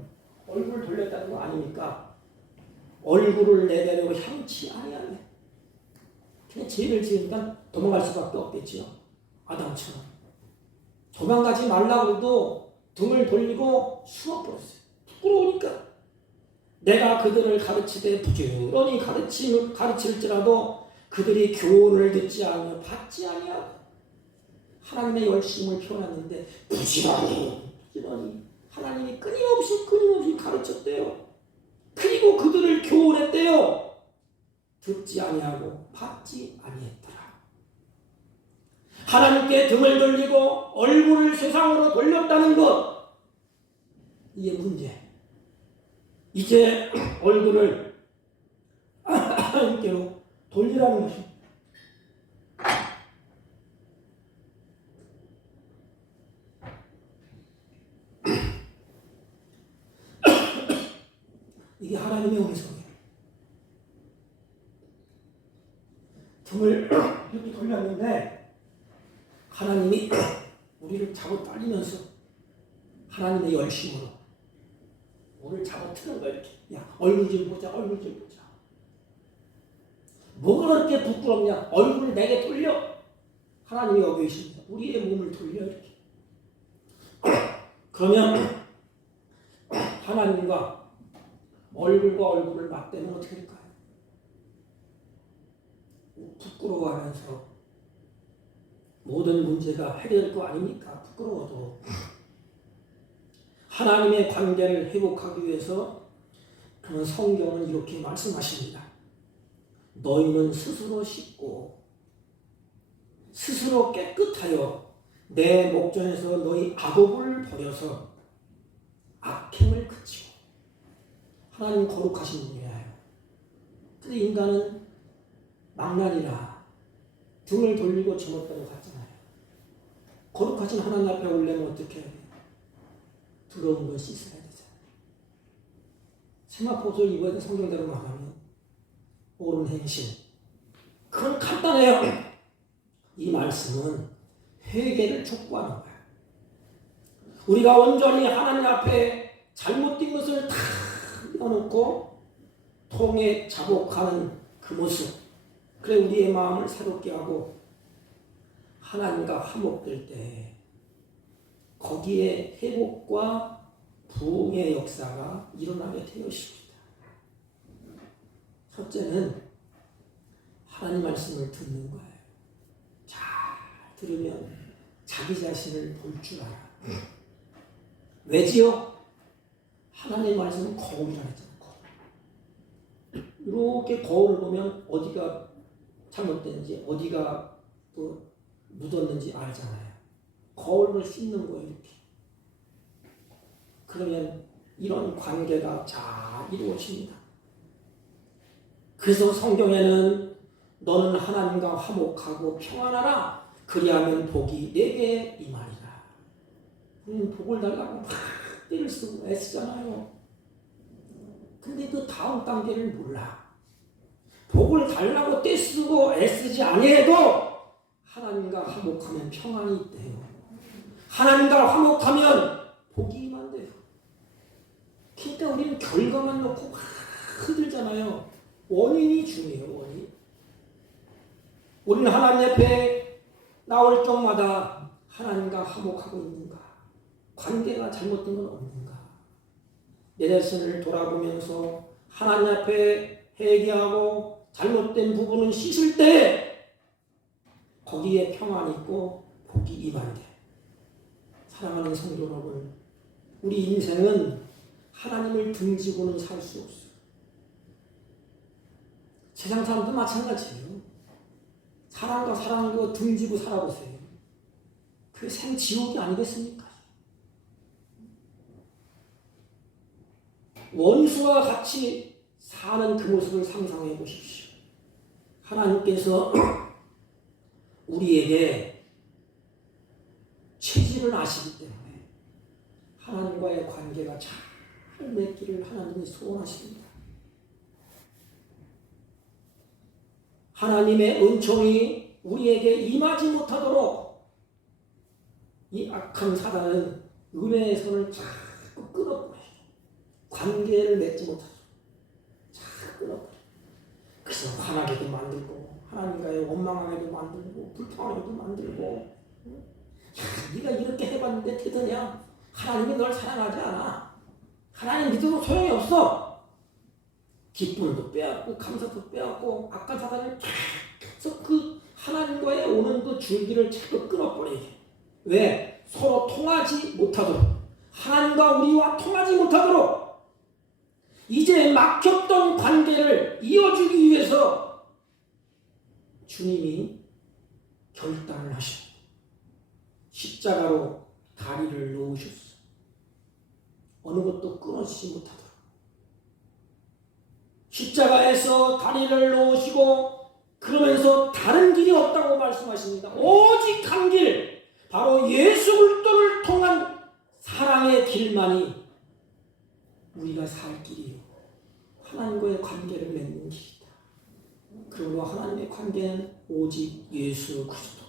얼굴을 돌렸다는 거 아닙니까? 얼굴을 내게로 향치 아니하네. 그냥 죄를 지으니까 도망갈 수밖에 없겠지요. 아담처럼. 도망가지 말라고 해도 등을 돌리고 숨어버렸어요. 부끄러우니까. 내가 그들을 가르치되 부지런히 가르칠지라도 그들이 교훈을 듣지 아니하고 받지 아니하고. 하나님의 열심을 표현하는데 부지런히 하나님이 끊임없이 가르쳤대요. 그리고 그들을 교훈했대요. 듣지 아니하고 받지 아니했더라. 하나님께 등을 돌리고 얼굴을 세상으로 돌렸다는 것, 이게 문제. 이제 얼굴을 하나님께로 돌리라는 것입니다. 이게 하나님의 은혜성이에요. 등을 이렇게 돌렸는데 하나님이 우리를 잡아 당기면서 하나님의 열심으로 우리를 잡아 트는 거야. 이렇게. 야, 얼굴 좀 보자. 뭐가 그렇게 부끄럽냐? 얼굴을 내게 돌려. 하나님이 여기 계십니다. 우리의 몸을 돌려 이렇게. 그러면 하나님과 얼굴과 얼굴을 맞대면 어떻게 될까요? 부끄러워하면서 모든 문제가 해결될 거 아닙니까? 부끄러워도. 하나님의 관계를 회복하기 위해서 그런 성경은 이렇게 말씀하십니다. 너희는 스스로 씻고 스스로 깨끗하여 내 목전에서 너희 악업을 버려서 악행을 그치고. 하나님 거룩하신 분이에요. 근데 인간은 망나니라 등을 돌리고 제멋대로 갔잖아요. 거룩하신 하나님 앞에 오려면 어떻게 해야 돼요? 더러운 걸 씻어야 되잖아요. 세마포를 입어야 돼. 성경대로 말하면 옳은 행실. 그건 간단해요. 이 말씀은 회개를 촉구하는 거예요. 우리가 온전히 하나님 앞에 잘못된 것을 다 떼어놓고 통에 자복하는 그 모습. 그래 우리의 마음을 새롭게 하고 하나님과 화목될 때 거기에 회복과 부흥의 역사가 일어나게 되어 있습니다. 첫째는 하나님 말씀을 듣는 거예요. 잘 들으면 자기 자신을 볼 줄 알아. 왜지요? 하나님 말씀은 거울이라 했잖아요. 이렇게 거울을 보면 어디가 잘못됐는지 어디가 또 묻었는지 알잖아요. 거울을 씻는 거예요. 이렇게. 그러면 이런 관계가 잘 이루어집니다. 그래서 성경에는 너는 하나님과 화목하고 평안하라. 그리하면 복이 내게 임하리라. 복을 달라고 막 떼를 쓰고 애쓰잖아요. 근데 그 다음 단계를 몰라. 복을 달라고 떼쓰고 애쓰지 아니해도 하나님과 화목하면 평안이 있대요. 하나님과 화목하면 복이 임한대요. 그러니까 우리는 결과만 놓고 막 흔들잖아요. 원인이 중요해요. 원인. 우리는 하나님 앞에 나올 적마다 하나님과 화목하고 있는가? 관계가 잘못된 건 없는가? 내 자신을 돌아보면서 하나님 앞에 회개하고 잘못된 부분은 씻을 때 거기에 평안이 있고 복이 임한대. 사랑하는 성도 여러분, 우리 인생은 하나님을 등지고는 살 수 없어요. 세상 사람도 마찬가지예요. 사람과 사람과 등지고 살아보세요. 그게 생지옥이 아니겠습니까? 원수와 같이 사는 그 모습을 상상해 보십시오. 하나님께서 우리에게 체질을 아시기 때문에 하나님과의 관계가 잘 맺기를 하나님이 소원하십니다. 하나님의 은총이 우리에게 임하지 못하도록 이 악한 사단은 은혜의 손을 자꾸 끊어버려요. 관계를 맺지 못하죠. 자꾸 끊어버려요. 그래서 화나게도 만들고 하나님과의 원망하게도 만들고 불평하게도 만들고 야, 네가 이렇게 해봤는데 되더냐? 하나님이 널 사랑하지 않아. 하나님 믿어도 소용이 없어. 기쁨도 빼앗고 감사도 빼앗고 악한 사단을 계속 그 하나님과의 오는 그 줄기를 자꾸 끊어버리게. 왜? 서로 통하지 못하도록. 하나님과 우리와 통하지 못하도록. 이제 막혔던 관계를 이어주기 위해서 주님이 결단을 하십니다. 십자가로 다리를 놓으셨어. 어느 것도 끊어지지 못하도록. 십자가에서 다리를 놓으시고 그러면서 다른 길이 없다고 말씀하십니다. 오직 한 길, 바로 예수 그리스도를 통한 사랑의 길만이 우리가 살 길이요. 하나님과의 관계를 맺는 길이다. 그러므로 하나님의 관계는 오직 예수 그리스도.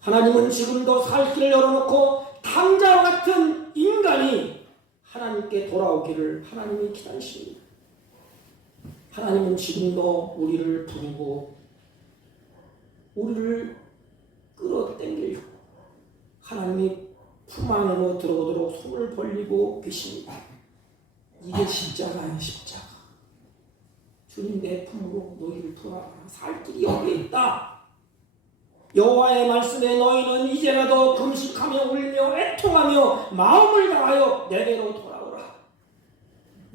하나님은 지금도 살 길을 열어놓고 탕자와 같은 인간이 하나님께 돌아오기를 하나님이 기다리십니다. 하나님은 지금도 우리를 부르고 우리를 끌어당기려고 하나님이 품 안으로 들어오도록 손을 벌리고 계십니다. 이게 십자가야, 십자가. 주님 내 품으로 너희를 돌아가라. 살 길이 여기에 있다. 여호와의 말씀에 너희는 이제라도 금식하며 울며 애통하며 마음을 다하여 내게로 돌아오라.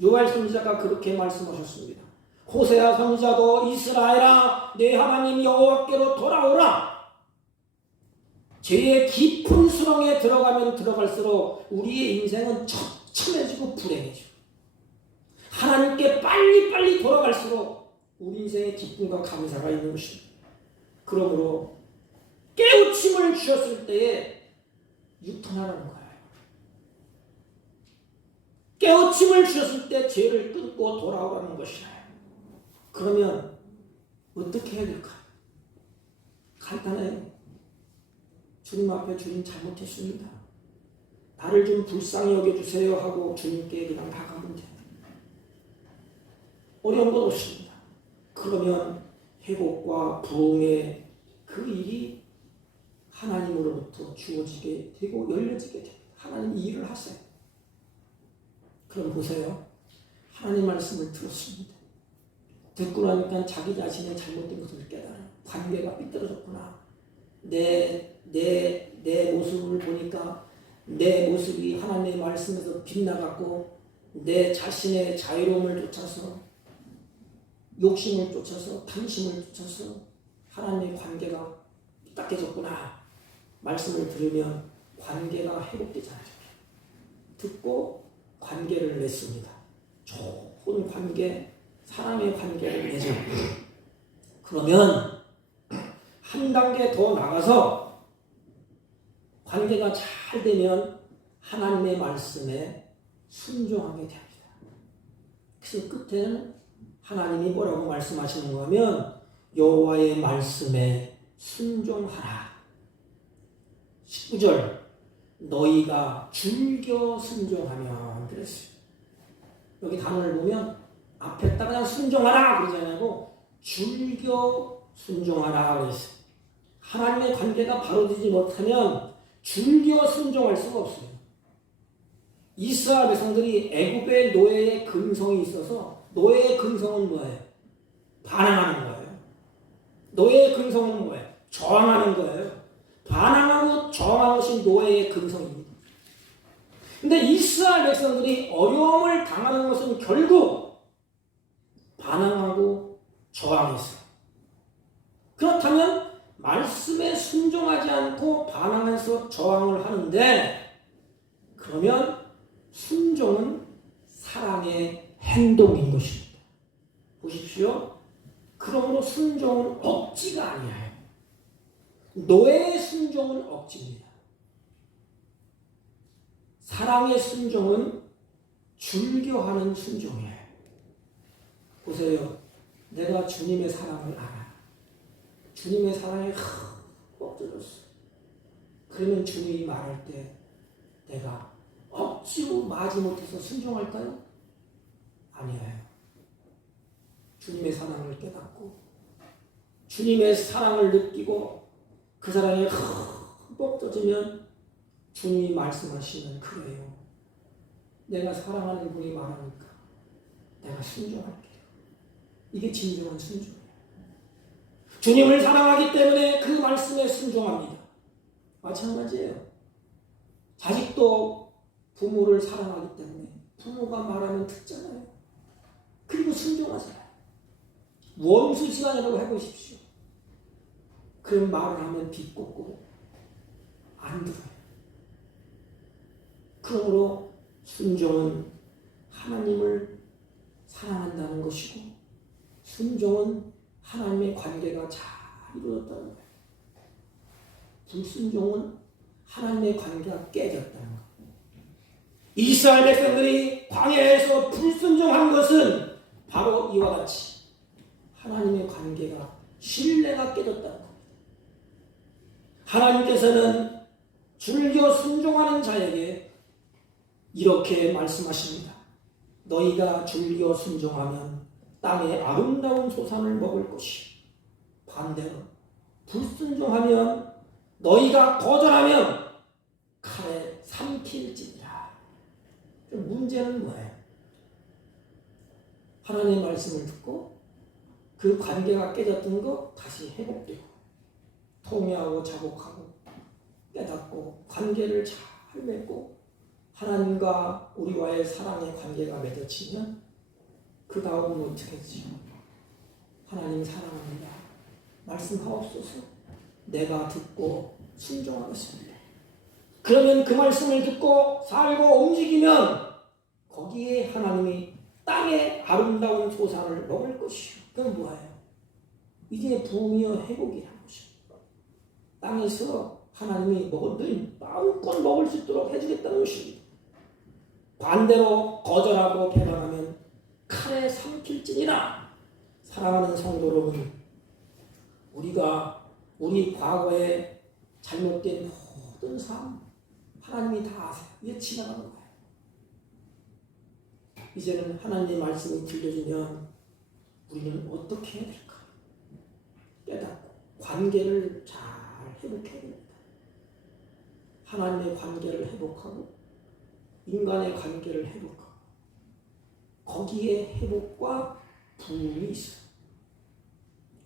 요엘 선지자가 그렇게 말씀하셨습니다. 호세아 선지자도 이스라엘아 내 하나님 여호와께로 돌아오라. 죄의 깊은 수렁에 들어가면 들어갈수록 우리의 인생은 처참해지고 불행해지고 하나님께 빨리 돌아갈수록 우리 인생의 기쁨과 감사가 있는 것입니다. 그러므로 깨우침을 주셨을 때에 유턴하라는 거예요. 깨우침을 주셨을 때 죄를 끊고 돌아오라는 것이에요. 그러면 어떻게 해야 될까? 간단해요. 주님 앞에 주님 잘못했습니다. 나를 좀 불쌍히 여겨주세요 하고 주님께 그냥 나가면 돼요. 어려운 건 없습니다. 그러면 회복과 부흥의 그 일이 하나님으로부터 주어지게 되고 열려지게 됩니다. 하나님 이 일을 하세요. 그럼 보세요. 하나님 말씀을 들었습니다. 듣고 나니까 자기 자신의 잘못된 것을 깨달아요. 관계가 삐뚤어졌구나. 내 모습을 보니까 내 모습이 하나님의 말씀에서 빗나갔고 내 자신의 자유로움을 쫓아서 욕심을 쫓아서 탐심을 쫓아서 하나님의 관계가 삐딱해졌구나. 말씀을 들으면 관계가 회복되잖아요. 듣고 관계를 맺습니다. 좋은 관계, 사랑의 관계를 맺어요. 그러면 한 단계 더 나가서 관계가 잘 되면 하나님의 말씀에 순종하게 됩니다. 그래서 끝에는 하나님이 뭐라고 말씀하시는가 하면 여호와의 말씀에 순종하라. 19절 너희가 즐겨 순종하면 그랬어요. 여기 단어를 보면 앞에다가 그냥 순종하라 그러지 않고 즐겨 순종하라 그랬어요. 하나님의 관계가 바로 되지 못하면 즐겨 순종할 수가 없어요. 이스라엘 백성들이 애굽의 노예의 근성이 있어서 노예의 근성은 뭐예요? 반항하는 거예요. 노예의 근성은 뭐예요? 저항하는 거예요. 반항하고 저항하는 것이 노예의 근성입니다. 근데 이스라엘 백성들이 어려움을 당하는 것은 결국 반항하고 저항했어요. 그렇다면 말씀에 순종하지 않고 반항해서 저항을 하는데 그러면 순종은 사랑의 행동인 것입니다. 보십시오. 그러므로 순종은 억지가 아니에요. 노예의 순종은 억지입니다. 사랑의 순종은 즐겨하는 순종이에요. 보세요. 내가 주님의 사랑을 알아. 주님의 사랑에 엎드렸어. 그러면 주님이 말할 때 내가 억지로 마지못해서 순종할까요? 아니에요. 주님의 사랑을 깨닫고 주님의 사랑을 느끼고 그 사랑에 흠뻑 젖으면 주님이 말씀하시면 그래요. 내가 사랑하는 분이 말하니까 내가 순종할게요. 이게 진정한 순종이에요. 주님을 사랑하기 때문에 그 말씀에 순종합니다. 마찬가지예요. 자식도 부모를 사랑하기 때문에 부모가 말하면 듣잖아요. 그리고 순종하잖아요. 원수 시간이라고 해보십시오. 그 말을 하면 비꼬고 안 들어요. 그러므로 순종은 하나님을 사랑한다는 것이고 순종은 하나님의 관계가 잘 이루어졌다는 거예요. 불순종은 하나님의 관계가 깨졌다는 거예요. 이스라엘 백성들이 광야에서 불순종한 것은 바로 이와 같이 하나님의 관계가 신뢰가 깨졌다는 겁니다. 하나님께서는 줄겨 순종하는 자에게 이렇게 말씀하십니다. 너희가 줄겨 순종하면 땅의 아름다운 소산을 먹을 것이 반대로 불순종하면 너희가 거절하면 칼에 삼킬지니라. 문제는 뭐예요? 하나님의 말씀을 듣고 그 관계가 깨졌던 거 다시 회복되고 통회하고 자복하고 깨닫고 관계를 잘 맺고 하나님과 우리와의 사랑의 관계가 맺어지면 그 다음은 어떻게 했지요? 하나님 사랑합니다. 말씀하옵소서. 내가 듣고 순종하겠습니다. 그러면 그 말씀을 듣고 살고 움직이면 거기에 하나님이 땅의 아름다운 소산을 먹을 것이요. 그건 뭐예요? 이제 부흥이요 회복이라는 것입니다. 땅에서 하나님이 먹었더니 마음껏 먹을 수 있도록 해주겠다는 것입니다. 반대로 거절하고 배반하면 칼에 삼킬지니라. 사랑하는 성도 여러분, 우리가 우리 과거에 잘못된 모든 삶 하나님이 다 아세요. 이제 지나가는 거예요. 이제는 하나님의 말씀이 들려주면 우리는 어떻게 해야 될까? 깨닫고 관계를 잘 회복해야 됩니다. 하나님의 관계를 회복하고 인간의 관계를 회복하고 거기에 회복과 부흥이 있어요.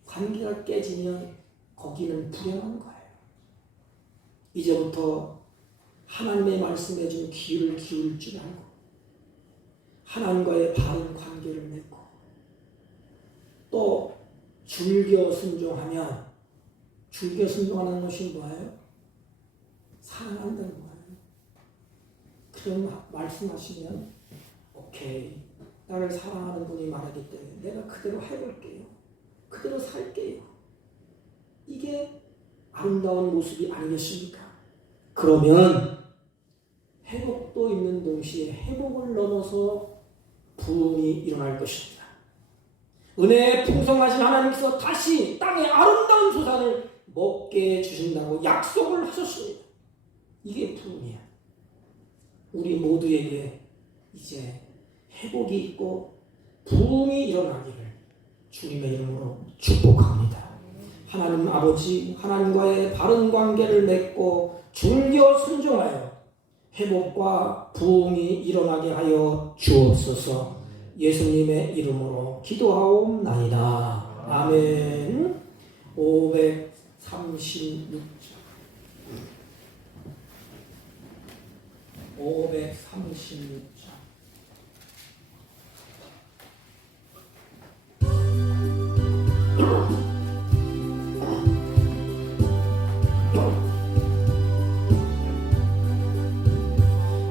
관계가 깨지면 거기는 불행한 거예요. 이제부터 하나님의 말씀에 좀 귀를 기울일 줄 알고 하나님과의 바른 관계를 맺고 또 줄겨 순종하면 줄겨 순종하는 것이 뭐예요? 사랑한다는 거예요. 그럼 말씀하시면 오케이, 나를 사랑하는 분이 말하기 때문에 내가 그대로 해볼게요. 그대로 살게요. 이게 아름다운 모습이 아니겠습니까? 그러면 회복도 있는 동시에 회복을 넘어서 부흥이 일어날 것입니다. 은혜에 풍성하신 하나님께서 다시 땅의 아름다운 소산을 먹게 해주신다고 약속을 하셨습니다. 이게 부흥이야. 우리 모두에게 이제 회복이 있고 부흥이 일어나기를 주님의 이름으로 축복합니다. 하나님 아버지, 하나님과의 바른 관계를 맺고 줄겨 순종하여 회복과 부흥이 일어나게 하여 주옵소서. 예수님의 이름으로 기도하옵나이다. 아멘. 536장 536장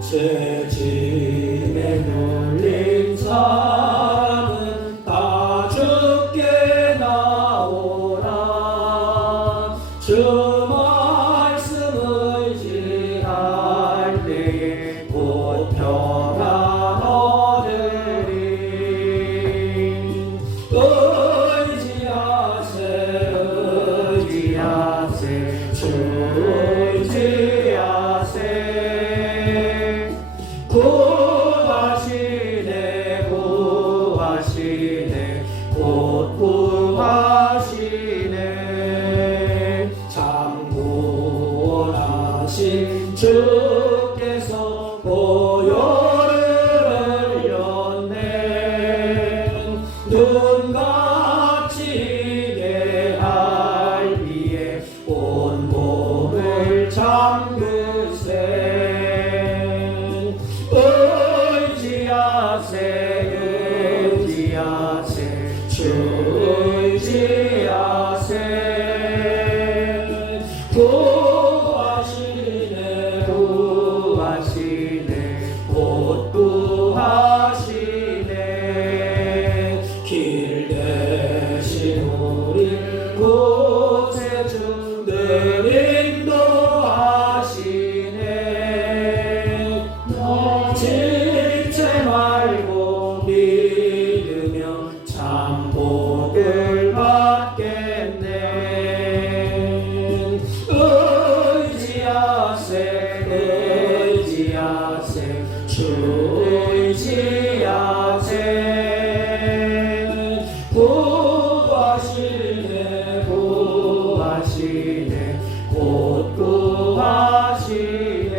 제 짐에 눌린 사람은 다 주께 나오라. 주 말씀을 의지할 때에 곧 평안 얻으리. 의지하세 주 의지하세 구하시네 구하시네 곧 구하시네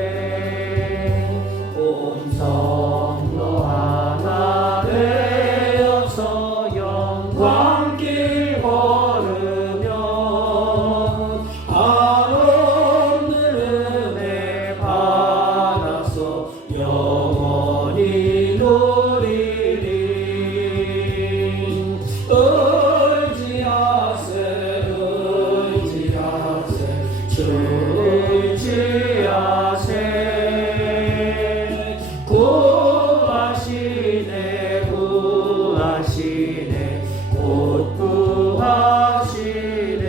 온 성도 하나 되어서 영광길 걸으며 한없는 은혜 받아서 영원히 누리리 의지하세 의지하세 주 의지하세 구하시네 구하시네 곧 구하시네.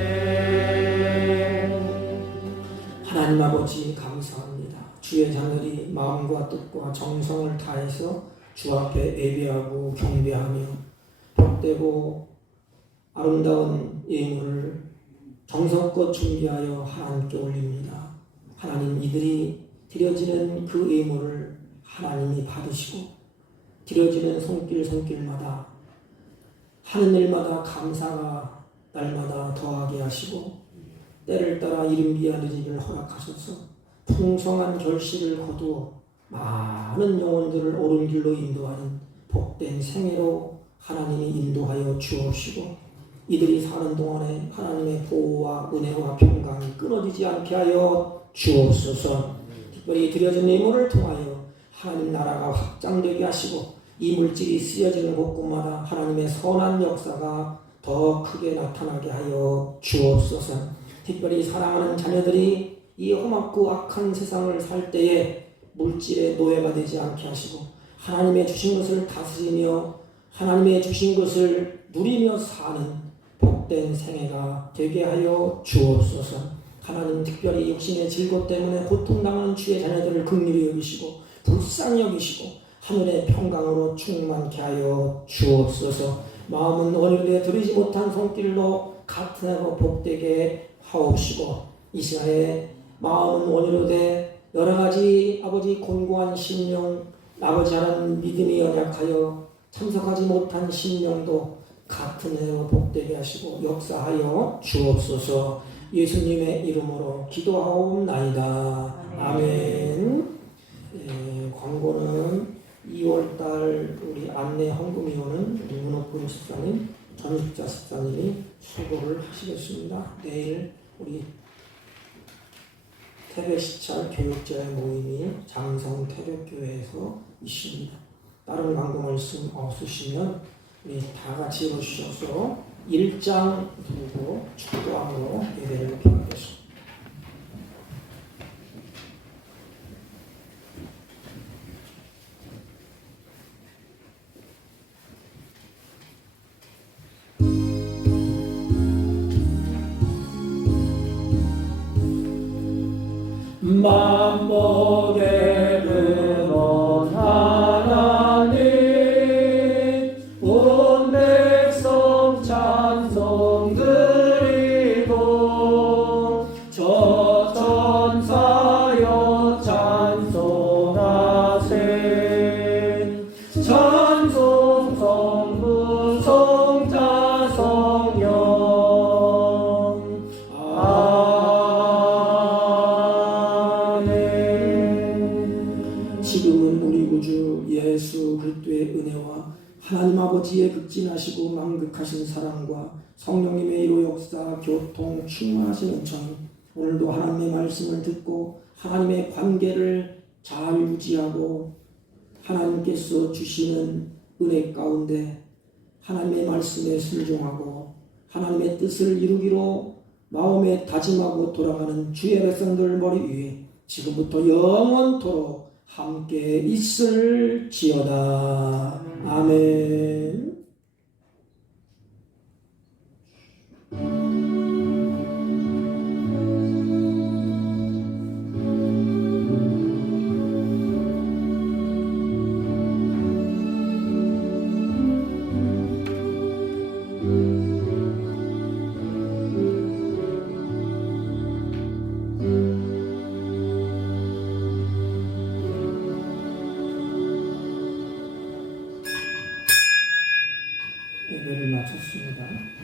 하나님 아버지 감사합니다. 주의 자녀들이 마음과 뜻과 정성을 다해서 주 앞에 예배하고 경배하며 복되고 아름다운 예물을 정성껏 준비하여 하나님께 올립니다. 하나님 이들이 드려지는 그 예물을 하나님이 받으시고 드려지는 손길마다 하는 일마다 감사가 날마다 더하게 하시고 때를 따라 이른비하느니를 허락하셔서 풍성한 결실을 거두어 많은 영혼들을 옳은 길로 인도하는 복된 생애로 하나님이 인도하여 주옵시고 이들이 사는 동안에 하나님의 보호와 은혜와 평강이 끊어지지 않게 하여 주옵소서. 특별히 드려진 예물을 통하여 하나님 나라가 확장되게 하시고 이 물질이 쓰여지는 곳곳마다 하나님의 선한 역사가 더 크게 나타나게 하여 주옵소서. 특별히 사랑하는 자녀들이 이 험악고 악한 세상을 살 때에 물질의 노예가 되지 않게 하시고 하나님의 주신 것을 다스리며 하나님의 주신 것을 누리며 사는 복된 생애가 되게 하여 주옵소서. 하나님 특별히 육신의 질고 때문에 고통당하는 주의 자녀들을 긍휼히 여기시고 불쌍히 여기시고 하늘의 평강으로 충만케 하여 주옵소서. 마음은 어린이에 들이지 못한 손길로 같은하고 복되게 하옵시고 이 시간에 마음은 원이로 돼 여러가지 아버지 곤고한 심령 아버지 하나님 믿음이 연약하여 참석하지 못한 심령도 같은 해로 복되게 하시고 역사하여 주옵소서. 예수님의 이름으로 기도하옵나이다. 아멘. 광고는 2월달 우리 안내 헌금위원은 문옥근 집사님, 전익자 집사님이 수고를 하시겠습니다. 내일 우리 태백시찰 교육자의 모임이 장성 태백교회에서 있습니다. 다른 광고 말씀 없으시면 우리 다 같이 오셔서 1장 두고 축도함으로 예배를 드리겠습니다. 만복의 근원 하나님 온 백성 찬송 드리고 저 천사여 찬송하세 찬송 성부 성자 성령 지금은 우리 구주 예수 그리스도의 은혜와 하나님 아버지의 극진하시고 만극하신 사랑과 성령님의 이로 역사 교통 충만하신 은총이 오늘도 하나님의 말씀을 듣고 하나님의 관계를 잘 유지하고 하나님께서 주시는 은혜 가운데 하나님의 말씀에 순종하고 하나님의 뜻을 이루기로 마음에 다짐하고 돌아가는 주의 백성들 머리 위에 지금부터 영원토록 함께 있을지어다. 아멘. 마쳤습니다.